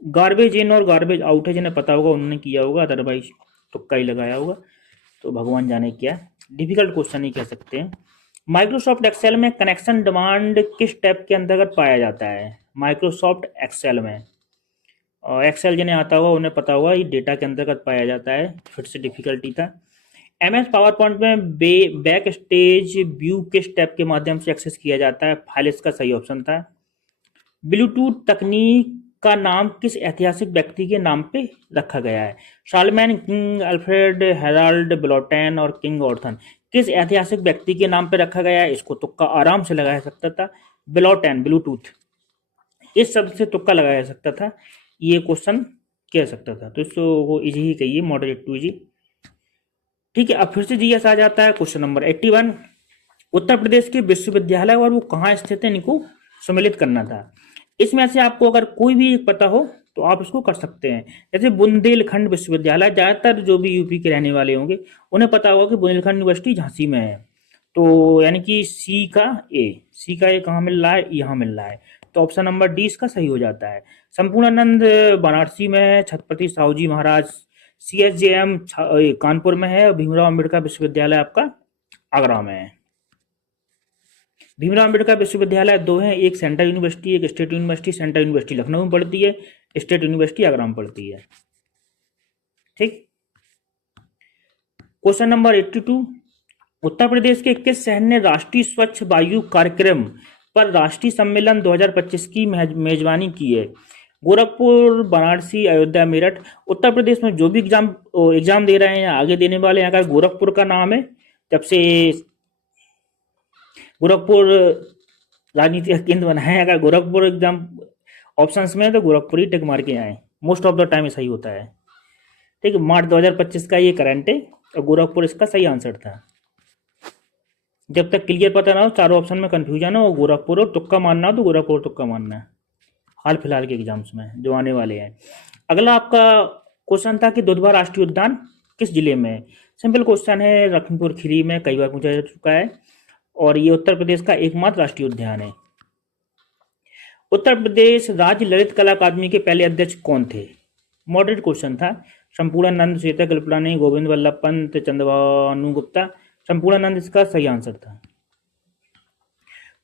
गार्बेज इन और गार्बेज आउट है, जिन्हें पता होगा उन्होंने किया होगा, अदरवाइज तुक्का ही लगाया होगा, तो भगवान जाने क्या। डिफिकल्ट क्वेश्चन ही कह सकते हैं। माइक्रोसॉफ्ट एक्सेल में कनेक्शन डिमांड किस टैब के अंतर्गत पाया जाता है? माइक्रोसॉफ्ट एक्सेल में, और एक्सेल जिन्हें आता होगा उन्हें पता होगा, ये डेटा के अंतर्गत पाया जाता है। फिर से डिफिकल्टी था। MS पावर पॉइंट में बैक स्टेज व्यू किस टैब के माध्यम से एक्सेस किया जाता है? फाइल इसका सही ऑप्शन था। ब्लूटूथ तकनीक का नाम किस ऐतिहासिक व्यक्ति के नाम पे रखा गया है? शार्लमैन, किंग अल्फ्रेड, हेराल्ड ब्लॉटेन और किंग ऑर्थन, किस ऐतिहासिक व्यक्ति के नाम पे रखा गया है? इसको तुक्का आराम से लगाया सकता था, ब्लॉटेन, ब्लूटूथ, इस शब्द से तुक्का लगाया सकता था, ये क्वेश्चन कह सकता था, तो इसको इजी ही कहिए, मॉडरेट टू इजी। ठीक है, अब फिर से जीएस आ जाता है। क्वेश्चन नंबर 81, उत्तर प्रदेश के विश्वविद्यालय और वो कहाँ स्थित है, इनको सम्मिलित करना था। इसमें से आपको अगर कोई भी एक पता हो तो आप इसको कर सकते हैं। जैसे बुंदेलखंड विश्वविद्यालय, ज़्यादातर जो भी यूपी के रहने वाले होंगे उन्हें पता होगा कि बुंदेलखंड यूनिवर्सिटी झांसी में है, तो यानी कि सी का ए कहाँ मिल रहा है? यहाँ मिल रहा है, तो ऑप्शन नंबर डी इसका सही हो जाता है। संपूर्णानंद वाराणसी में है, छत्रपति साहू जी महाराज CSJM कानपुर में है, और भीमराव अम्बेडकर विश्वविद्यालय आपका आगरा में है। भीमराव अम्बेडकर विश्वविद्यालय दो हैं, एक सेंट्रल यूनिवर्सिटी, एक state university. Central university Lucknow में पढ़ती है, स्टेट यूनिवर्सिटी आगरा में पढ़ती है। ठीक, क्वेश्चन नंबर 82, उत्तर प्रदेश के किस शहर ने राष्ट्रीय स्वच्छ वायु कार्यक्रम पर राष्ट्रीय सम्मेलन 2025 की मेजबानी की है? गोरखपुर, वाराणसी, अयोध्या, मेरठ। उत्तर प्रदेश में जो भी एग्जाम दे रहे हैं या आगे देने वाले हैं, अगर गोरखपुर का नाम है, जब से गोरखपुर राजनीति का केंद्र बना है, अगर गोरखपुर एग्जाम ऑप्शंस में है तो गोरखपुर ही टिक मार के आए, मोस्ट ऑफ द टाइम सही होता है। ठीक है, मार्च 2025 का ये करंट है, और गोरखपुर इसका सही आंसर था। जब तक क्लियर पता ना हो, चारों ऑप्शन में कंफ्यूजन हो, गोरखपुर और तुक्का मानना हो तो गोरखपुर तुक्का मानना है, हाल फिलहाल के एग्जाम्स में जो आने वाले हैं। अगला आपका क्वेश्चन था कि दुधवा राष्ट्रीय उद्यान किस जिले में है? सिंपल क्वेश्चन है, लखीमपुर खीरी में, कई बार पूछा जा चुका है, और ये उत्तर प्रदेश का एकमात्र राष्ट्रीय उद्यान है। उत्तर प्रदेश राज्य ललित कला अकादमी के पहले अध्यक्ष कौन थे? मॉडरेट क्वेश्चन था। संपूर्णानंद, श्वेता कृपलानी, गोविंद वल्लभ पंत, चंद्रभानु गुप्ता। संपूर्णानंद इसका सही आंसर था।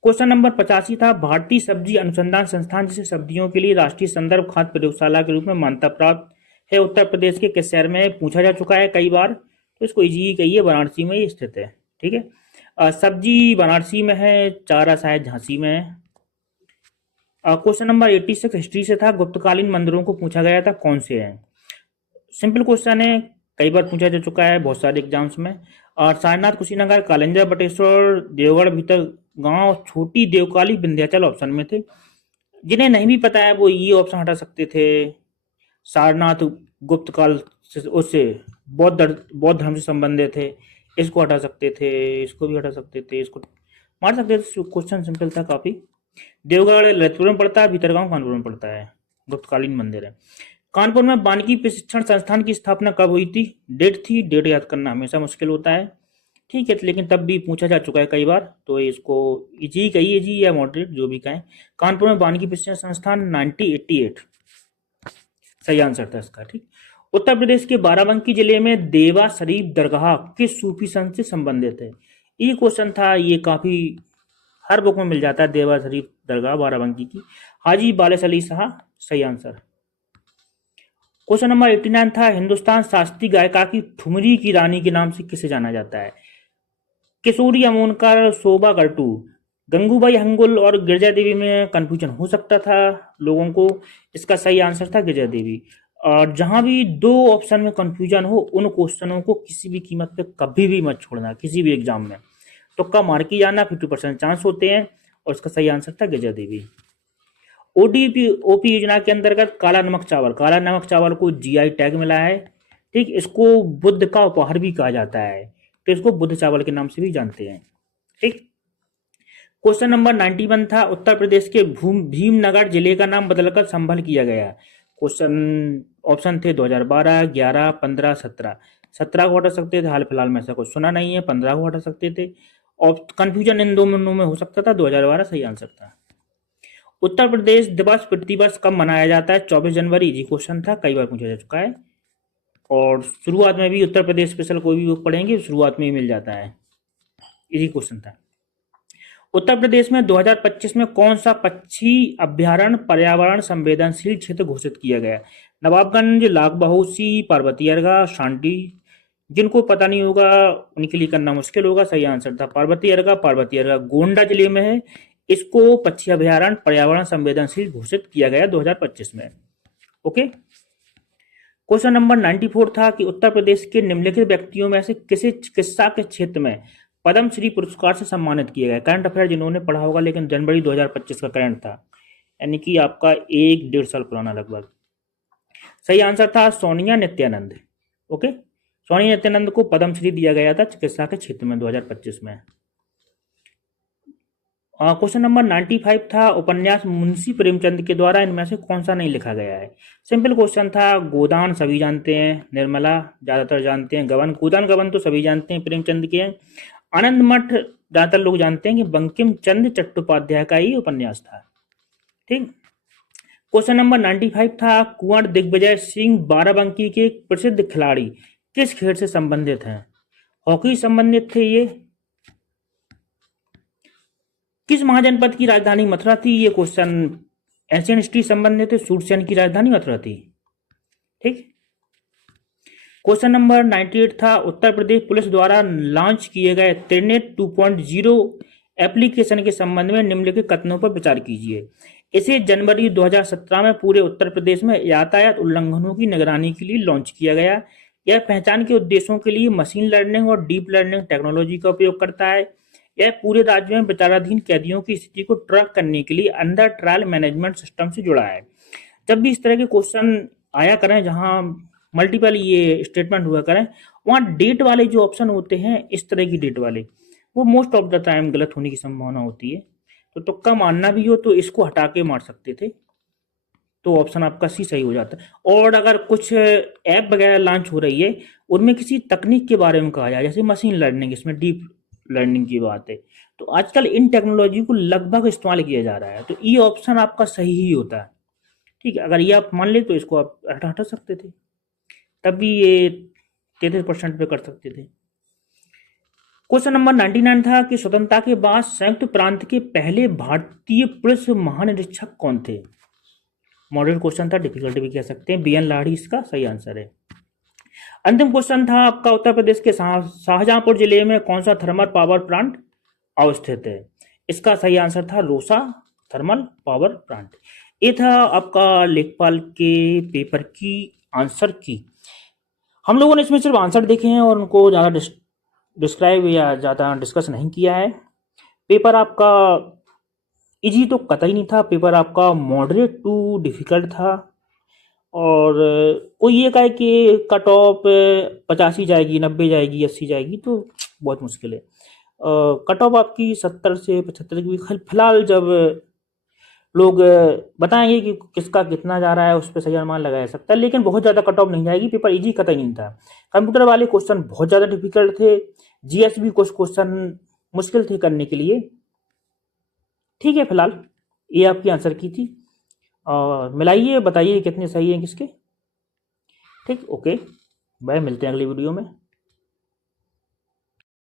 क्वेश्चन नंबर 85 था, भारतीय सब्जी अनुसंधान संस्थान जिसे सब्जियों के लिए राष्ट्रीय संदर्भ खाद्य प्रयोगशाला के रूप में मान्यता प्राप्त है, उत्तर प्रदेश के किस शहर में? पूछा जा चुका है कई बार, तो इसको इजी कहिए, वाराणसी में ये स्थित है। ठीक है, सब्जी वाराणसी में है, चारा शायद झांसी में है। क्वेश्चन नंबर 86 हिस्ट्री से था, गुप्तकालीन मंदिरों को पूछा गया था कौन से हैं? सिंपल क्वेश्चन है, कई बार पूछा जा चुका है बहुत सारे एग्जाम्स में। और सारनाथ, कुशीनगर, कालिंजा, बटेश्वर, देवगढ़, भीतर गांव, छोटी देवकाली, विंध्याचल ऑप्शन में थे। जिन्हें नहीं भी पता है वो ये ऑप्शन हटा सकते थे। सारनाथ गुप्त काल से, उससे बौद्ध धर्म से संबंधित थे, इसको हटा सकते थे, इसको भी हटा सकते थे, इसको मार सकते थे। क्वेश्चन सिंपल था काफी। देवगढ़ ललितपुर में पड़ता है, भीतरगांव कानपुर में पड़ता है, गुप्तकालीन मंदिर है। कानपुर में वानिकी प्रशिक्षण संस्थान की स्थापना कब हुई थी? डेट याद करना हमेशा मुश्किल होता है। ठीक है, लेकिन तब भी पूछा जा चुका है कई बार, तो इसको इजी कहिए जी या मॉडरेट, जो भी कहें। कानपुर में वानिकी प्रशिक्षण संस्थान 1988 सही आंसर था इसका। ठीक, उत्तर प्रदेश के बाराबंकी जिले में देवा शरीफ दरगाह किस सूफी संत से संबंधित है? ये क्वेश्चन था, ये काफी हर बुक में मिल जाता है। देवा शरीफ दरगाह बाराबंकी की हाजी बालेस अली शाह सही आंसर। क्वेश्चन नंबर 89 था, हिंदुस्तान शास्त्रीय गायिका की ठुमरी की रानी के नाम से किसे जाना जाता है? किशोरी अमोनकर, शोभा गर्टू, गंगूबाई हंगुल और गिरजा देवी में कंफ्यूजन हो सकता था लोगों को। इसका सही आंसर था गिरजा देवी। और जहां भी दो ऑप्शन में कंफ्यूजन हो उन क्वेश्चनों को किसी भी कीमत पे कभी भी मत छोड़ना किसी भी एग्जाम में। तुक्का मार के जाना, 50% चांस होते हैं। और इसका सही आंसर था गिरजा देवी। ओडीपी ओपी योजना के अंतर्गत काला नमक चावल को जीआई टैग मिला है। ठीक, इसको बुद्ध का उपहार भी कहा जाता है, तो इसको बुद्ध चावल के नाम से भी जानते हैं। ठीक, क्वेश्चन नंबर 91 था, उत्तर प्रदेश के भीमनगर जिले का नाम बदलकर संभल किया गया। क्वेश्चन ऑप्शन थे 2012, 11, 15, 17। 17 को हटा सकते थे, हाल फिलहाल में ऐसा कुछ सुना नहीं है। 15 को हटा सकते थे और कंफ्यूजन इन दोनों में हो सकता था। 2012 सही आंसर था। उत्तर प्रदेश दिवस प्रतिवर्ष कब मनाया जाता है? 24 जनवरी। जी क्वेश्चन था, कई बार पूछा जा चुका है। और शुरुआत में भी उत्तर प्रदेश स्पेशल कोई भी बुक पढ़ेंगे शुरुआत में ही मिल जाता है। इजी क्वेश्चन था। उत्तर प्रदेश में 2025 में कौन सा पक्षी अभ्यारण्य पर्यावरण संवेदनशील क्षेत्र घोषित किया गया? नवाबगंज, लाख बहोसी, पार्वती अर्गा, शांति। जिनको पता नहीं होगा उनके लिए करना मुश्किल होगा। सही आंसर था पार्वती अर्गा। पार्वती अर्गा गोंडा जिले में है। इसको पक्षी अभ्यारण्य पर्यावरण संवेदनशील घोषित किया गया 2025 में। ओके, क्वेश्चन नंबर 94 था कि उत्तर प्रदेश के निम्नलिखित व्यक्तियों में से किसे चिकित्सा के क्षेत्र में पद्मश्री पुरस्कार से सम्मानित किया गया? करंट अफेयर जिन्होंने पढ़ा होगा, लेकिन जनवरी 2025 का करंट था, यानी कि आपका 1-1.5 साल पुराना लगभग। सही आंसर था सोनिया नित्यानंद। ओके, सोनिया नित्यानंद को पद्मश्री दिया गया था चिकित्सा के क्षेत्र में 2025 में। क्वेश्चन नंबर 95 था, उपन्यास मुंशी प्रेमचंद के द्वारा इनमें से कौन सा नहीं लिखा गया है? सिंपल क्वेश्चन था। गोदान सभी जानते हैं, निर्मला ज्यादातर जानते हैं, गोदान गबन तो सभी जानते हैं प्रेमचंद के हैं। आनंद मठ ज्यादातर लोग जानते हैं कि बंकिम चंद्र चट्टोपाध्याय का ही उपन्यास था। ठीक, क्वेश्चन नंबर 95 था, कुंवर दिग्विजय सिंह बाराबंकी के प्रसिद्ध खिलाड़ी किस खेल से संबंधित हैं? हॉकी संबंधित थे ये। किस महाजनपद की राजधानी मथुरा थी? ये क्वेश्चन एशियन हिस्ट्री संबंधित है। सूरसेन की राजधानी मथुरा थी। ठीक, क्वेश्चन नंबर 98 था, उत्तर प्रदेश पुलिस द्वारा लॉन्च किए गए त्रिनेट 2.0 एप्लीकेशन के संबंध में निम्नलिखित कथनों पर विचार कीजिए। इसे जनवरी 2017 में पूरे उत्तर प्रदेश में यातायात उल्लंघनों की निगरानी के लिए लॉन्च किया गया। यह पहचान के उद्देश्यों के लिए मशीन लर्निंग और डीप लर्निंग टेक्नोलॉजी का उपयोग करता है। यह पूरे राज्य में विचाराधीन कैदियों की स्थिति को ट्रैक करने के लिए अंडर ट्रायल मैनेजमेंट सिस्टम से जुड़ा है। जब भी इस तरह के क्वेश्चन आया करें जहां मल्टीपल ये स्टेटमेंट हुआ करें, वहां डेट वाले जो ऑप्शन होते हैं, इस तरह की डेट वाले, वो मोस्ट ऑफ द टाइम गलत होने की संभावना होती है। तो तुक्का मारना भी हो तो इसको हटा के मार सकते थे, तो ऑप्शन आपका सी सही हो जाता है। और अगर कुछ ऐप वगैरह लॉन्च हो रही है, उनमें किसी तकनीक के बारे में कहा जाए, जैसे मशीन लर्निंग, इसमें डीप लर्निंग की बात है, तो आजकल इन टेक्नोलॉजी को लगभग इस्तेमाल किया जा रहा है, तो ये ऑप्शन आपका सही ही होता है। ठीक है, अगर ये आप मान ले तो इसको आप हटा सकते थे, तब भी ये 33% पे कर सकते थे। क्वेश्चन नंबर 99 था कि स्वतंत्रता के बाद संयुक्त प्रांत के पहले भारतीय पुलिस महानिरीक्षक कौन थे? मॉडल क्वेश्चन था, डिफिकल्टी भी कह सकते हैं। BN लाड़ी इसका सही आंसर है। अंतिम क्वेश्चन था आपका, उत्तर प्रदेश के शाहजहांपुर जिले में कौन सा थर्मल पावर प्लांट अवस्थित है? इसका सही आंसर था रोसा थर्मल पावर प्लांट। ये था आपका लेखपाल के पेपर की आंसर की। हम लोगों ने इसमें सिर्फ आंसर देखे हैं और उनको ज़्यादा डिस्क्राइब या ज़्यादा डिस्कस नहीं किया है। पेपर आपका इजी तो कतई नहीं था, पेपर आपका मॉडरेट टू डिफिकल्ट था। और कोई ये कहे कि कट ऑफ 85 जाएगी, 90 जाएगी, 80 जाएगी, तो बहुत मुश्किल है। कट ऑफ आपकी 70 से 75 की फिलहाल जब लोग बताएंगे कि किसका कितना जा रहा है, उस पर सही अनुमान लगाया जा सकता है, लेकिन बहुत ज़्यादा कट ऑफ नहीं जाएगी। पेपर इजी कतई नहीं था। कंप्यूटर वाले क्वेश्चन बहुत ज़्यादा डिफिकल्ट थे, जीएस भी कुछ क्वेश्चन मुश्किल थे करने के लिए। ठीक है, फिलहाल ये आपकी आंसर की थी, और मिलाइए, बताइए कितने सही हैं किसके। ठीक, ओके बाय, मिलते हैं अगली वीडियो में।